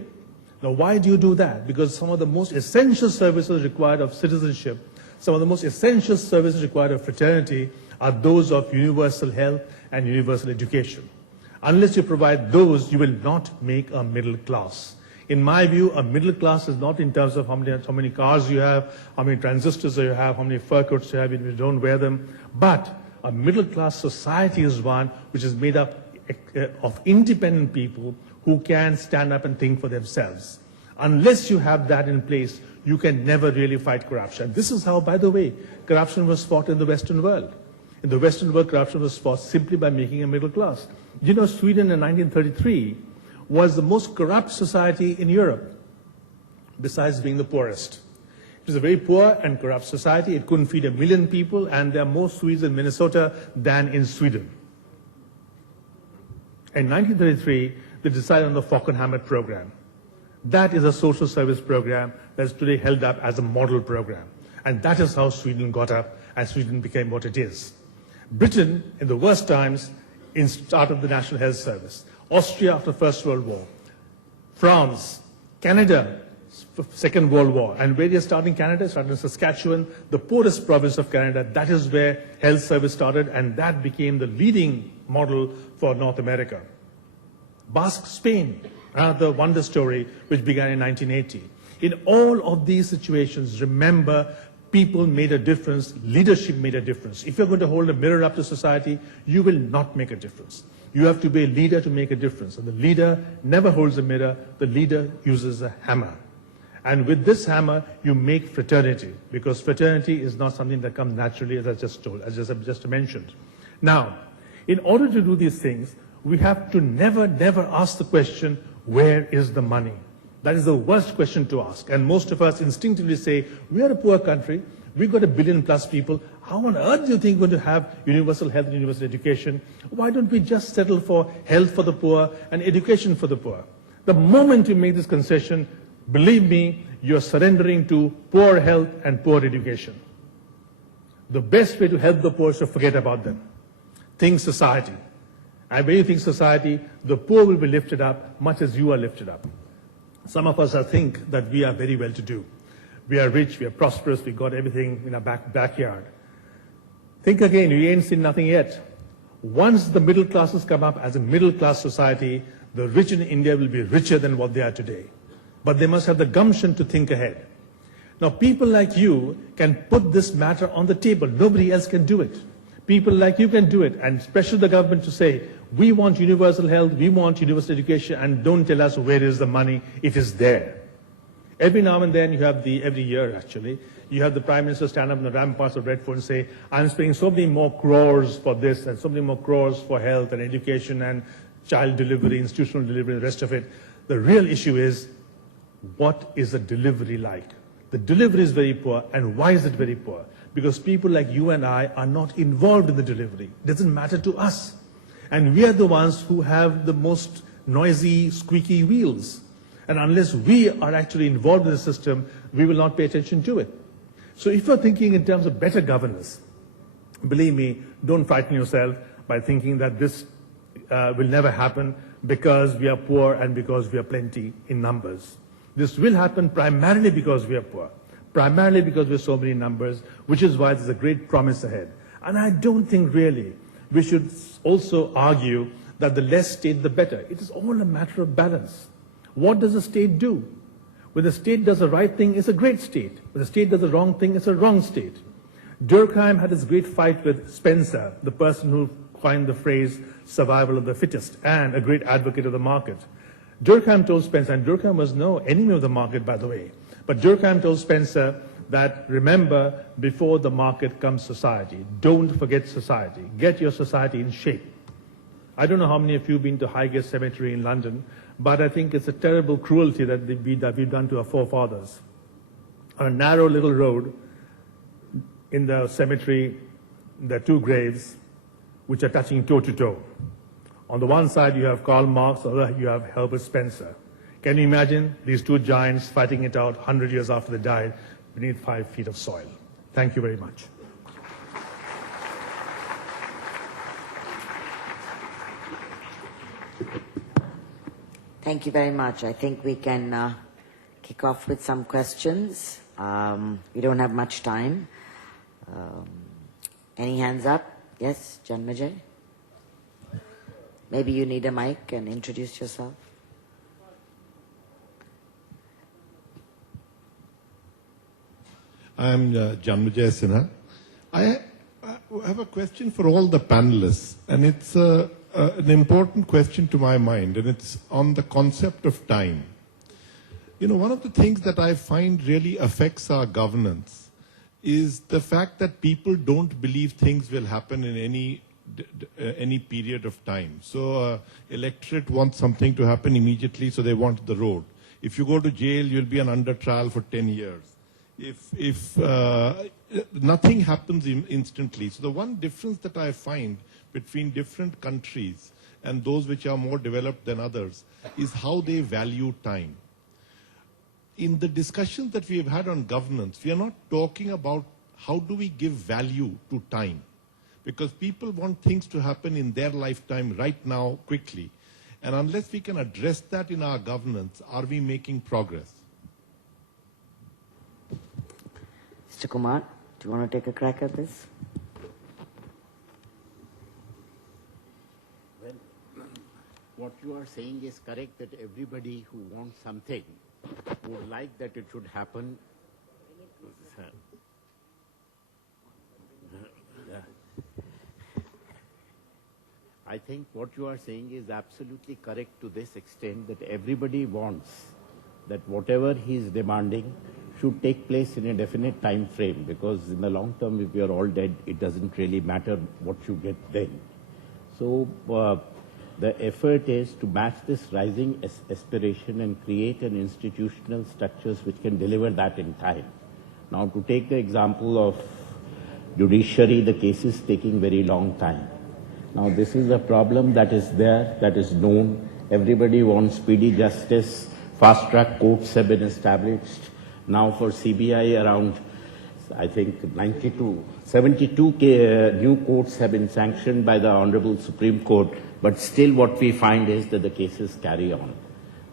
Now, why do you do that? Because some of the most essential services required of citizenship, some of the most essential services required of fraternity are those of universal health and universal education. Unless you provide those, you will not make a middle class. In my view, a middle class is not in terms of how many cars you have, how many transistors you have, how many fur coats you have if you don't wear them. But a middle class society is one which is made up of independent people who can stand up and think for themselves. Unless you have that in place, you can never really fight corruption. This is how, by the way, corruption was fought in the Western world. In the Western world, corruption was fought simply by making a middle class. You know, Sweden in 1933 was the most corrupt society in Europe, besides being the poorest. It was a very poor and corrupt society. It couldn't feed 1 million people, and there are more Swedes in Minnesota than in Sweden. In 1933, they decided on the Falkenhammett program. That is a social service program that is today held up as a model program. And that is how Sweden got up, and Sweden became what it is. Britain, in the worst times, started the National Health Service. Austria after the First World War. France, Canada, Second World War. And where they started in Canada, started in Saskatchewan, the poorest province of Canada. That is where health service started, and that became the leading model for North America. Basque Spain, another wonder story which began in 1980. In all of these situations, remember, people made a difference, leadership made a difference. If you're going to hold a mirror up to society, you will not make a difference. You have to be a leader to make a difference. And the leader never holds a mirror, the leader uses a hammer. And with this hammer, you make fraternity, because fraternity is not something that comes naturally, as I just mentioned. Now, in order to do these things, we have to never ask the question, where is the money? That is the worst question to ask. And most of us instinctively say, we are a poor country, we've got 1 billion plus people, how on earth do you think we're going to have universal health and universal education? Why don't we just settle for health for the poor and education for the poor? The moment you make this concession, believe me, you're surrendering to poor health and poor education. The best way to help the poor is to forget about them. Think society. And when you think society, the poor will be lifted up much as you are lifted up. Some of us think that we are very well to do. We are rich, we are prosperous, we got everything in our backyard. Think again, you ain't seen nothing yet. Once the middle classes come up as a middle class society, the rich in India will be richer than what they are today. But they must have the gumption to think ahead. Now, people like you can put this matter on the table. Nobody else can do it. People like you can do it and pressure the government to say, we want universal health, we want universal education, and don't tell us where is the money, it is there. Every now and then you have every year actually, you have the Prime Minister stand up in the ramparts of Red Fort and say, I'm spending so many more crores for this and so many more crores for health and education and child delivery, institutional delivery, and the rest of it. The real issue is, what is the delivery like? The delivery is very poor, and why is it very poor? Because people like you and I are not involved in the delivery. It doesn't matter to us. And we are the ones who have the most noisy, squeaky wheels. And unless we are actually involved in the system, we will not pay attention to it. So if you're thinking in terms of better governance, believe me, don't frighten yourself by thinking that this will never happen because we are poor and because we are plenty in numbers. This will happen primarily because we are poor, primarily because we are so many numbers, which is why there's a great promise ahead. And I don't think really we should also argue that the less state, the better. It is all a matter of balance. What does a state do? When the state does the right thing, it's a great state. When the state does the wrong thing, it's a wrong state. Durkheim had this great fight with Spencer, the person who coined the phrase survival of the fittest, and a great advocate of the market. Durkheim told Spencer, and Durkheim was no enemy of the market, by the way, but Durkheim told Spencer that, remember, before the market comes society. Don't forget society. Get your society in shape. I don't know how many of you have been to Highgate Cemetery in London, but I think it's a terrible cruelty that we've done to our forefathers. On a narrow little road in the cemetery, there are two graves which are touching toe to toe. On the one side, you have Karl Marx, on the other you have Herbert Spencer. Can you imagine these two giants fighting it out 100 years after they died beneath 5 feet of soil? Thank you very much. Thank you very much. I think we can kick off with some questions. We don't have much time. Any hands up? Yes, Janmajay? Maybe you need a mic and introduce yourself. I'm Janmajay Sinha. I have a question for all the panelists, and it's an important question to my mind, and it's on the concept of time. You know, one of the things that I find really affects our governance is the fact that people don't believe things will happen in any period of time. So electorate wants something to happen immediately, so they want the road. If you go to jail, you'll be under trial for 10 years. If nothing happens instantly. So the one difference that I find between different countries and those which are more developed than others is how they value time. In the discussions that we have had on governance, we are not talking about how do we give value to time. Because people want things to happen in their lifetime right now, quickly. And unless we can address that in our governance, are we making progress? Mr. Kumar, do you want to take a crack at this? Well, what you are saying is correct, that everybody who wants something would like that it should happen I think what you are saying is absolutely correct to this extent that everybody wants that whatever he is demanding should take place in a definite time frame, because in the long term, if we are all dead, it doesn't really matter what you get then. So the effort is to match this rising aspiration and create an institutional structures which can deliver that in time. Now, to take the example of judiciary, the case is taking very long time. Now, this is a problem that is there, that is known. Everybody wants speedy justice. Fast-track courts have been established. Now for CBI, around, I think, 72 new courts have been sanctioned by the Honorable Supreme Court, but still what we find is that the cases carry on.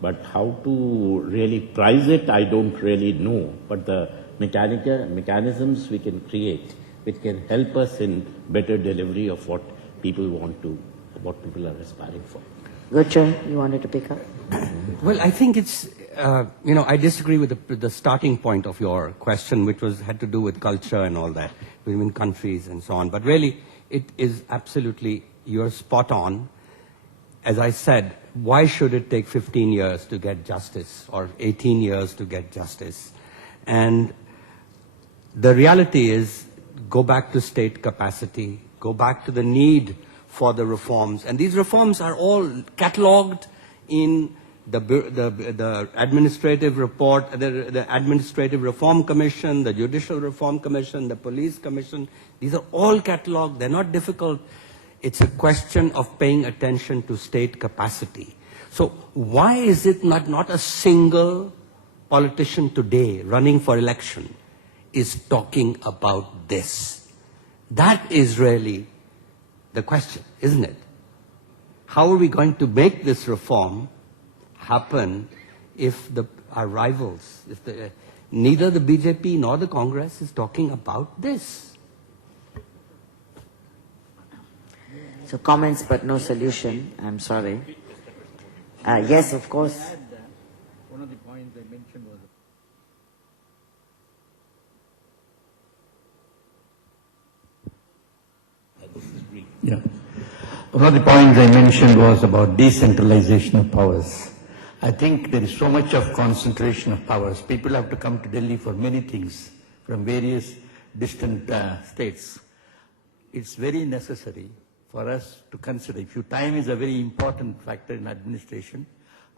But how to really price it, I don't really know. But the mechanisms we can create, which can help us in better delivery of what people want to, what people are aspiring for. Gurchan, you wanted to pick up? Well, I think it's, I disagree with the starting point of your question, which had to do with culture and all that, between countries and so on. But really, it is absolutely, you're spot on. As I said, why should it take 15 years to get justice or 18 years to get justice? And the reality is, go back to state capacity, go back to the need for the reforms. And these reforms are all catalogued in the administrative report, the Administrative Reform Commission, the Judicial Reform Commission, the Police Commission. These are all catalogued. They're not difficult. It's a question of paying attention to state capacity. So why is it not a single politician today running for election is talking about this? That is really the question, isn't it? How are we going to make this reform happen if our rivals, if neither the BJP nor the Congress is talking about this? So comments but no solution. I'm sorry. Yes, of course. One of the points I mentioned was Yeah. One of the points I mentioned was about decentralization of powers. I think there is so much of concentration of powers. People have to come to Delhi for many things from various distant states. It's very necessary for us to consider. Time is a very important factor in administration.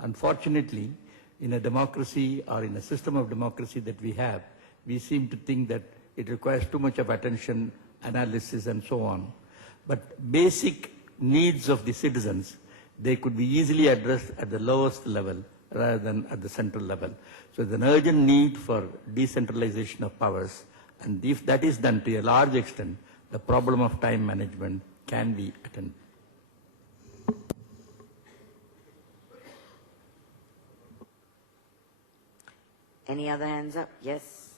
Unfortunately, in a democracy or in a system of democracy that we have, we seem to think that it requires too much of attention, analysis, and so on. But basic needs of the citizens, they could be easily addressed at the lowest level rather than at the central level. So there's an urgent need for decentralization of powers, and if that is done to a large extent, the problem of time management can be attended. Any other hands up? Yes.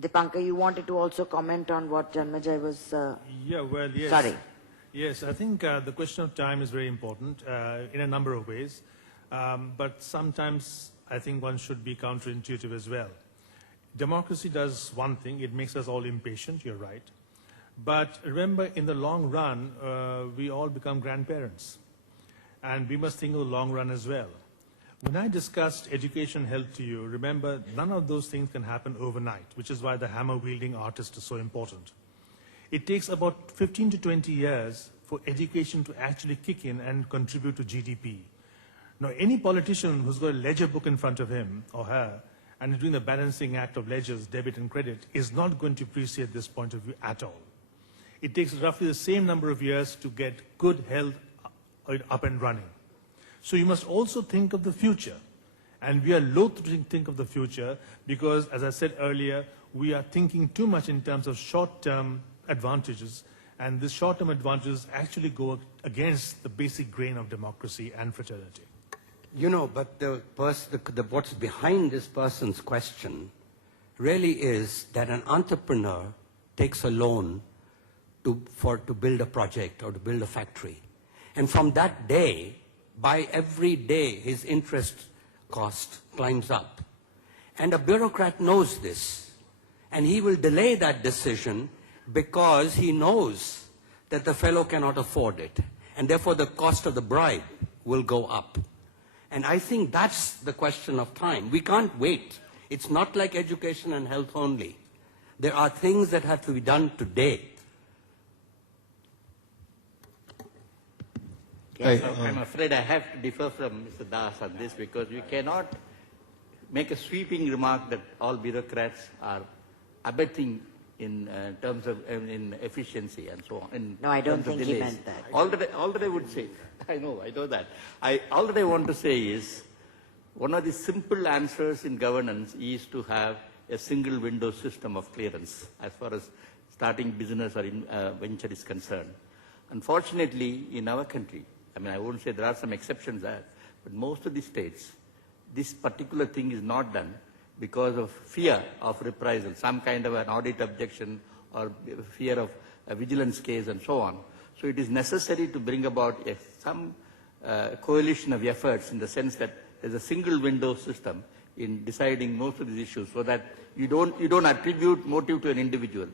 Dipankar, you wanted to also comment on what Janmajay was... Yeah, well, yes. Sorry. Yes, I think the question of time is very important in a number of ways. But sometimes I think one should be counterintuitive as well. Democracy does one thing, it makes us all impatient, you're right. But remember, in the long run, we all become grandparents. And we must think of the long run as well. When I discussed education and health to you, remember, none of those things can happen overnight, which is why the hammer-wielding artist is so important. It takes about 15 to 20 years for education to actually kick in and contribute to GDP. Now, any politician who's got a ledger book in front of him or her and is doing the balancing act of ledgers, debit and credit, is not going to appreciate this point of view at all. It takes roughly the same number of years to get good health up and running. So you must also think of the future. And we are loath to think of the future because, as I said earlier, we are thinking too much in terms of short-term advantages. And these short-term advantages actually go against the basic grain of democracy and fraternity. You know, but what's behind this person's question really is that an entrepreneur takes a loan to build a project or to build a factory. And from that day, by every day, his interest cost climbs up. And a bureaucrat knows this. And he will delay that decision because he knows that the fellow cannot afford it, and therefore the cost of the bribe will go up. And I think that's the question of time. We can't wait. It's not like education and health only. There are things that have to be done today. I'm afraid I have to differ from Mr. Das on this, because we cannot make a sweeping remark that all bureaucrats are abetting in terms of in efficiency and so on. No, I don't terms of think he delays. meant that. All that I would say, I know that. All that I want to say is, one of the simple answers in governance is to have a single window system of clearance as far as starting business or venture is concerned. Unfortunately, in our country, I mean, I won't say there are some exceptions there, but most of the states, this particular thing is not done because of fear of reprisal, some kind of an audit objection or fear of a vigilance case and so on. So it is necessary to bring about some coalition of efforts in the sense that there's a single window system in deciding most of these issues, so that you don't attribute motive to an individual.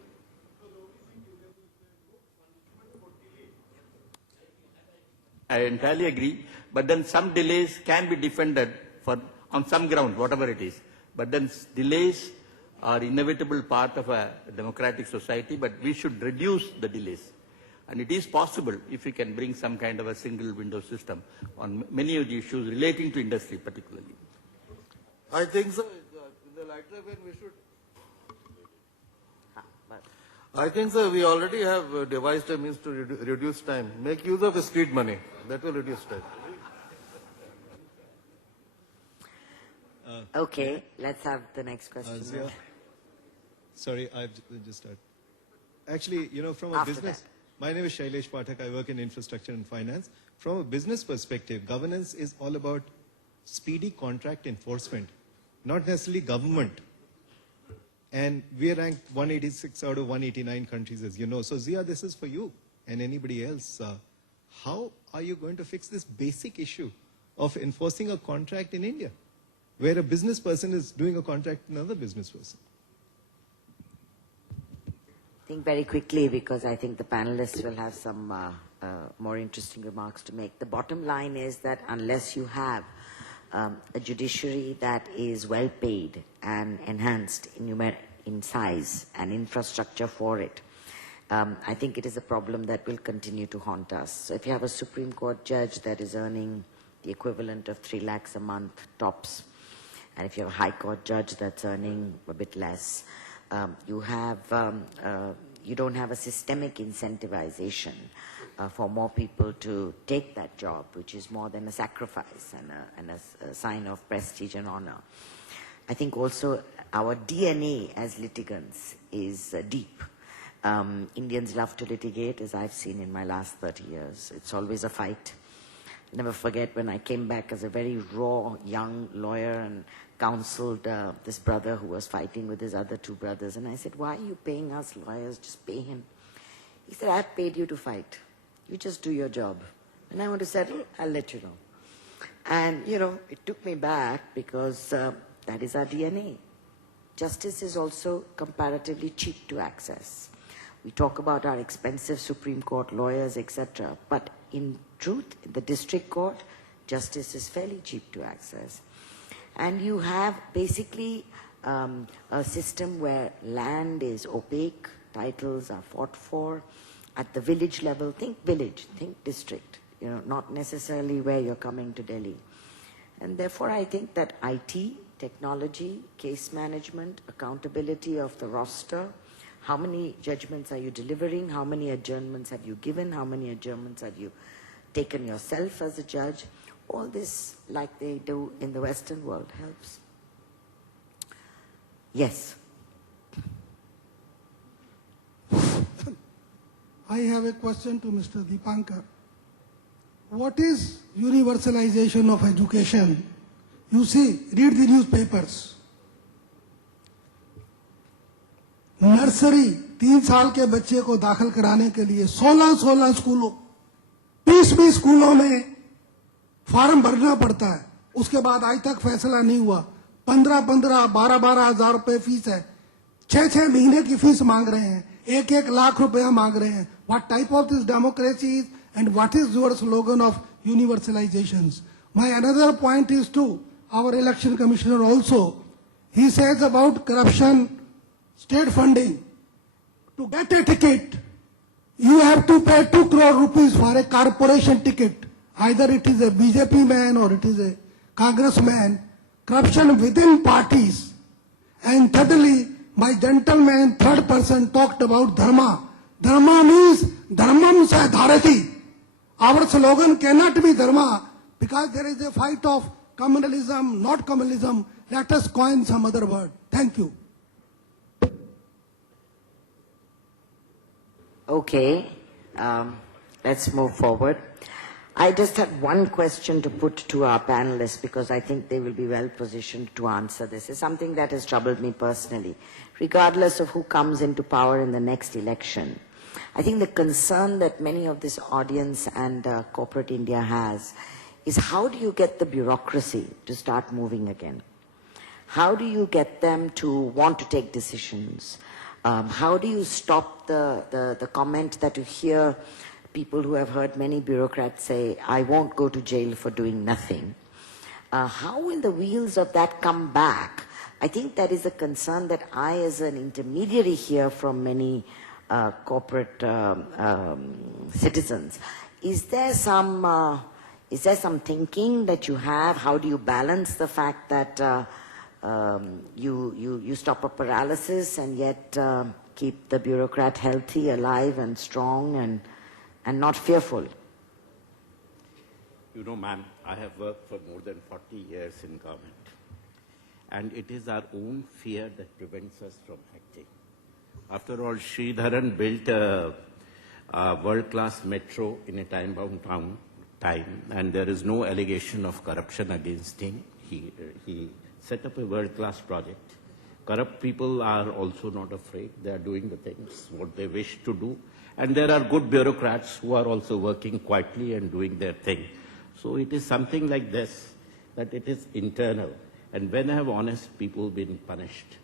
I entirely agree, but then some delays can be defended on some ground, whatever it is. But then delays are inevitable part of a democratic society, but we should reduce the delays. And it is possible if we can bring some kind of a single window system on many of the issues relating to industry particularly. I think so. In the lighter vein, we should. I think so. We already have devised a means to reduce time. Make use of street money. That will reduce time. Okay, let's have the next question. Zia, sorry, I've just started. Actually, from a After business, that. my name is Shailesh Pathak. I work in infrastructure and finance. From a business perspective, governance is all about speedy contract enforcement, not necessarily government. And we are ranked 186 out of 189 countries, as you know. So, Zia, this is for you and anybody else. How are you going to fix this basic issue of enforcing a contract in India, where a business person is doing a contract with another business person? Think very quickly, because I think the panelists will have some more interesting remarks to make. The bottom line is that unless you have a judiciary that is well paid and enhanced in size and infrastructure for it, I think it is a problem that will continue to haunt us. So if you have a Supreme Court judge that is earning the equivalent of 3 lakhs a month tops, and if you have a High Court judge that's earning a bit less, you don't have a systemic incentivization for more people to take that job, which is more than a sacrifice and a sign of prestige and honor. I think also our DNA as litigants is deep. Indians love to litigate, as I've seen in my last 30 years. It's always a fight. I never forget when I came back as a very raw young lawyer and counseled this brother who was fighting with his other 2 brothers. And I said, why are you paying us lawyers? Just pay him. He said, I've paid you to fight. You just do your job. And I want to settle, I'll let you know. And, it took me back because that is our DNA. Justice is also comparatively cheap to access. We talk about our expensive Supreme Court lawyers, etc. But in truth, in the district court, justice is fairly cheap to access. And you have basically a system where land is opaque, titles are fought for. At the village level, think village, think district, not necessarily where you're coming to Delhi. And therefore, I think that IT, technology, case management, accountability of the roster, how many judgments are you delivering, how many adjournments have you given, how many adjournments have you taken yourself as a judge, all this, like they do in the Western world, helps. Yes. I have a question to Mr. Deepankar. What is universalization of education? You see, read the newspapers. Nursery 3 साल के बच्चे को दाखिल कराने के लिए 16 स्कूलों 20 स्कूलों में फॉर्म भरना पड़ता है. उसके बाद आज तक फैसला नहीं हुआ. 15 12 हजार रुपए फीस है. 6 महीने की फीस मांग रहे हैं, 1-1 लाख रुपया मांग रहे हैं. What type of this democracy is, and what is your slogan of universalizations? My another point is to our election commissioner also. He says about corruption, state funding. To get a ticket, you have to pay 2 crore rupees for a corporation ticket. Either it is a BJP man or it is a congressman. Corruption within parties. And thirdly, my gentleman, third person, talked about dharma. Dharma means dharmam sa dharati. Our slogan cannot be dharma because there is a fight of communalism, not communalism. Let us coin some other word. Thank you. Okay, let's move forward. I just had one question to put to our panelists because I think they will be well positioned to answer this. It's something that has troubled me personally. Regardless of who comes into power in the next election, I think the concern that many of this audience and corporate India has is how do you get the bureaucracy to start moving again? How do you get them to want to take decisions? How do you stop the comment that you hear people who have heard many bureaucrats say, I won't go to jail for doing nothing? How will the wheels of that come back? I think that is a concern that I, as an intermediary, hear from many corporate citizens. Is there some thinking that you have? How do you balance the fact that you stop a paralysis and yet keep the bureaucrat healthy, alive and strong and not fearful? You know, ma'am, I have worked for more than 40 years in government. And it is our own fear that prevents us from acting. After all, Sridharan built a world-class metro in a time-bound time, and there is no allegation of corruption against him. He set up a world-class project. Corrupt people are also not afraid. They are doing the things, what they wish to do. And there are good bureaucrats who are also working quietly and doing their thing. So it is something like this, that it is internal. And when have honest people been punished?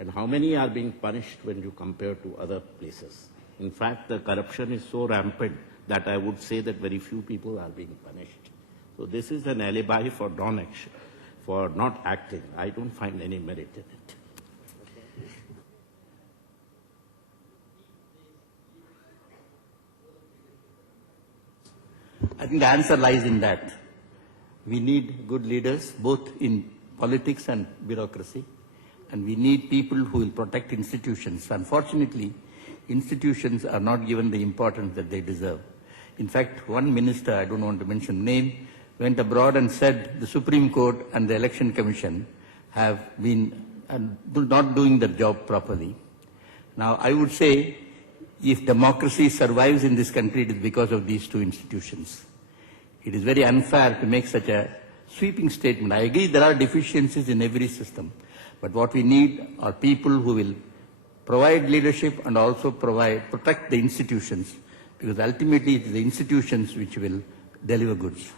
And how many are being punished when you compare to other places? In fact, the corruption is so rampant that I would say that very few people are being punished. So this is an alibi for non-action, for not acting. I don't find any merit in it. I think the answer lies in that. We need good leaders, both in politics and bureaucracy, and we need people who will protect institutions. Unfortunately, institutions are not given the importance that they deserve. In fact, one minister, I don't want to mention name, went abroad and said the Supreme Court and the Election Commission have been not doing their job properly. Now, I would say if democracy survives in this country, it is because of these two institutions. It is very unfair to make such a sweeping statement. I agree there are deficiencies in every system, but what we need are people who will provide leadership and also protect the institutions, because ultimately it is the institutions which will deliver goods.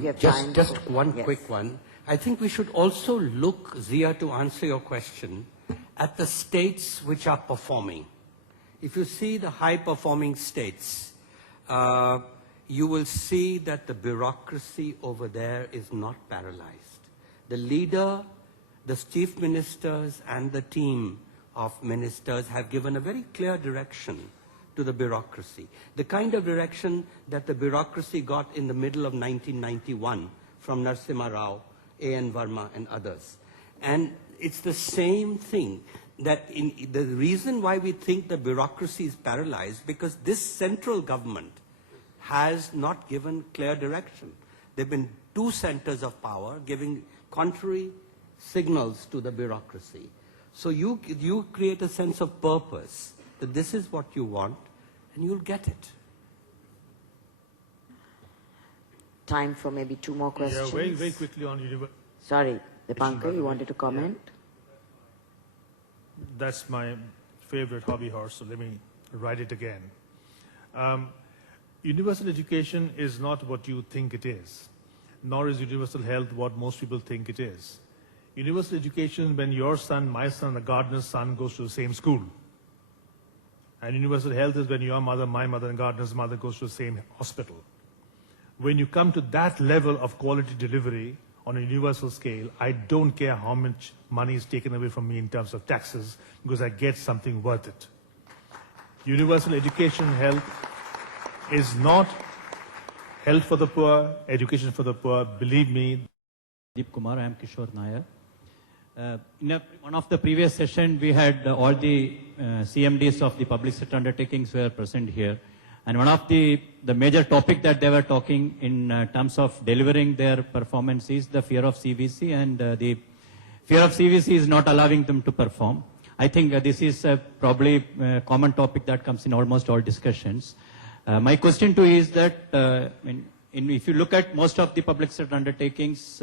Just one quick one. I think we should also look, Zia, to answer your question, at the states which are performing. If you see the high-performing states, you will see that the bureaucracy over there is not paralyzed. The leader, the chief ministers, and the team of ministers have given a very clear direction to the bureaucracy. The kind of direction that the bureaucracy got in the middle of 1991 from Narasimha Rao, A.N. Verma, and others. And it's the same thing, that the reason why we think the bureaucracy is paralyzed, because this central government has not given clear direction. There have been two centers of power giving contrary signals to the bureaucracy. So you create a sense of purpose, that this is what you want, and you'll get it. Time for maybe two more questions. Yeah, very quickly on university. Sorry, Dipankar, you wanted to comment? That's my favorite hobby horse, so let me ride it again. Universal education is not what you think it is, nor is universal health what most people think it is. Universal education when your son, my son, the gardener's son goes to the same school. And universal health is when your mother, my mother, and gardener's mother goes to the same hospital. When you come to that level of quality delivery on a universal scale, I don't care how much money is taken away from me in terms of taxes, because I get something worth it. Universal education and health is not health for the poor, education for the poor. Believe me. Pradeep Kumar, I am Kishore Nair. In one of the previous session, we had all the CMDs of the public sector undertakings were present here. And one of the major topic that they were talking in terms of delivering their performance is the fear of CVC, and the fear of CVC is not allowing them to perform. I think this is probably a common topic that comes in almost all discussions. My question to you is that if you look at most of the public sector undertakings,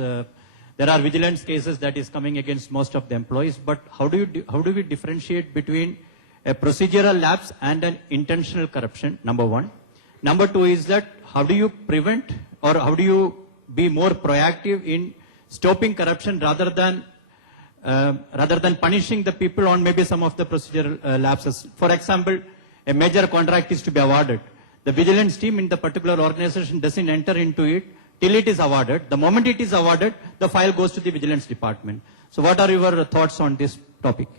there are vigilance cases that is coming against most of the employees, but how do we differentiate between a procedural lapse and an intentional corruption, number one. Number two is that how do you prevent or how do you be more proactive in stopping corruption rather than punishing the people on maybe some of the procedural lapses. For example, a major contract is to be awarded. The vigilance team in the particular organization doesn't enter into it till it is awarded. The moment it is awarded, the file goes to the vigilance department. So what are your thoughts on this topic?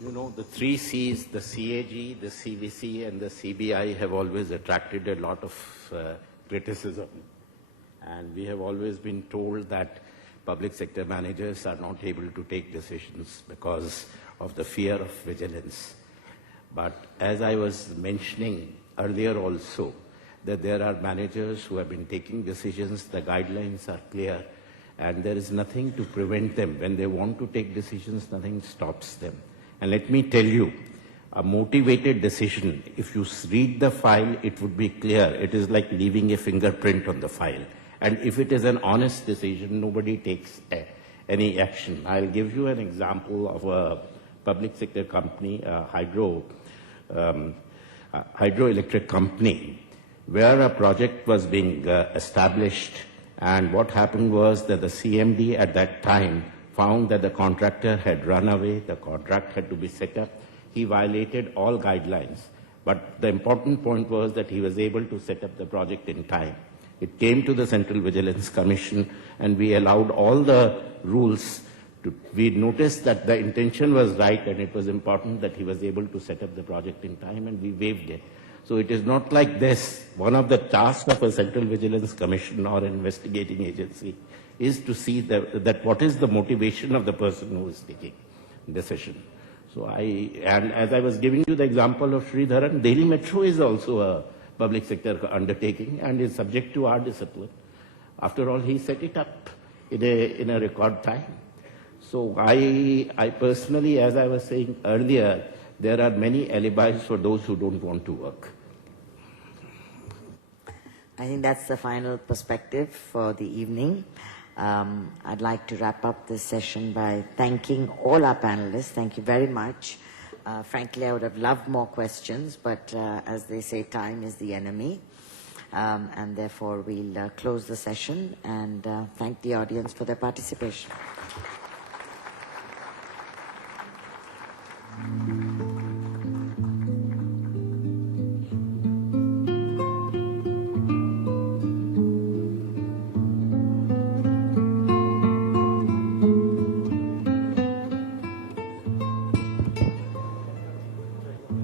You know, the 3 C's, the CAG, the CVC, and the CBI have always attracted a lot of criticism. And we have always been told that public sector managers are not able to take decisions because of the fear of vigilance. But as I was mentioning earlier also, that there are managers who have been taking decisions, the guidelines are clear, and there is nothing to prevent them. When they want to take decisions, nothing stops them. And let me tell you, a motivated decision, if you read the file, it would be clear. It is like leaving a fingerprint on the file. And if it is an honest decision, nobody takes any action. I'll give you an example of a public sector company, a hydroelectric company, where a project was being established, and what happened was that the CMD at that time found that the contractor had run away, the contract had to be set up. He violated all guidelines. But the important point was that he was able to set up the project in time. It came to the Central Vigilance Commission, and we allowed all the rules. We noticed that the intention was right, and it was important that he was able to set up the project in time, and we waived it. So it is not like this. One of the tasks of a Central Vigilance Commission or an investigating agency is to see that what is the motivation of the person who is taking decision. So and as I was giving you the example of Sridharan, Delhi Metro is also a public sector undertaking and is subject to our discipline. After all, he set it up in a record time. So I personally, as I was saying earlier, there are many alibis for those who don't want to work. I think that's the final perspective for the evening. I'd like to wrap up this session by thanking all our panelists. Thank you very much. Frankly, I would have loved more questions, but as they say, time is the enemy. And therefore, we'll close the session and thank the audience for their participation.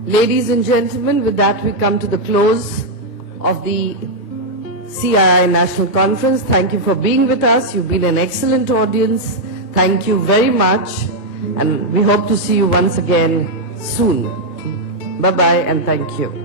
Ladies and gentlemen, with that we come to the close of the CII National Conference. Thank you for being with us. You've been an excellent audience. Thank you very much. And we hope to see you once again soon. Bye-bye and thank you.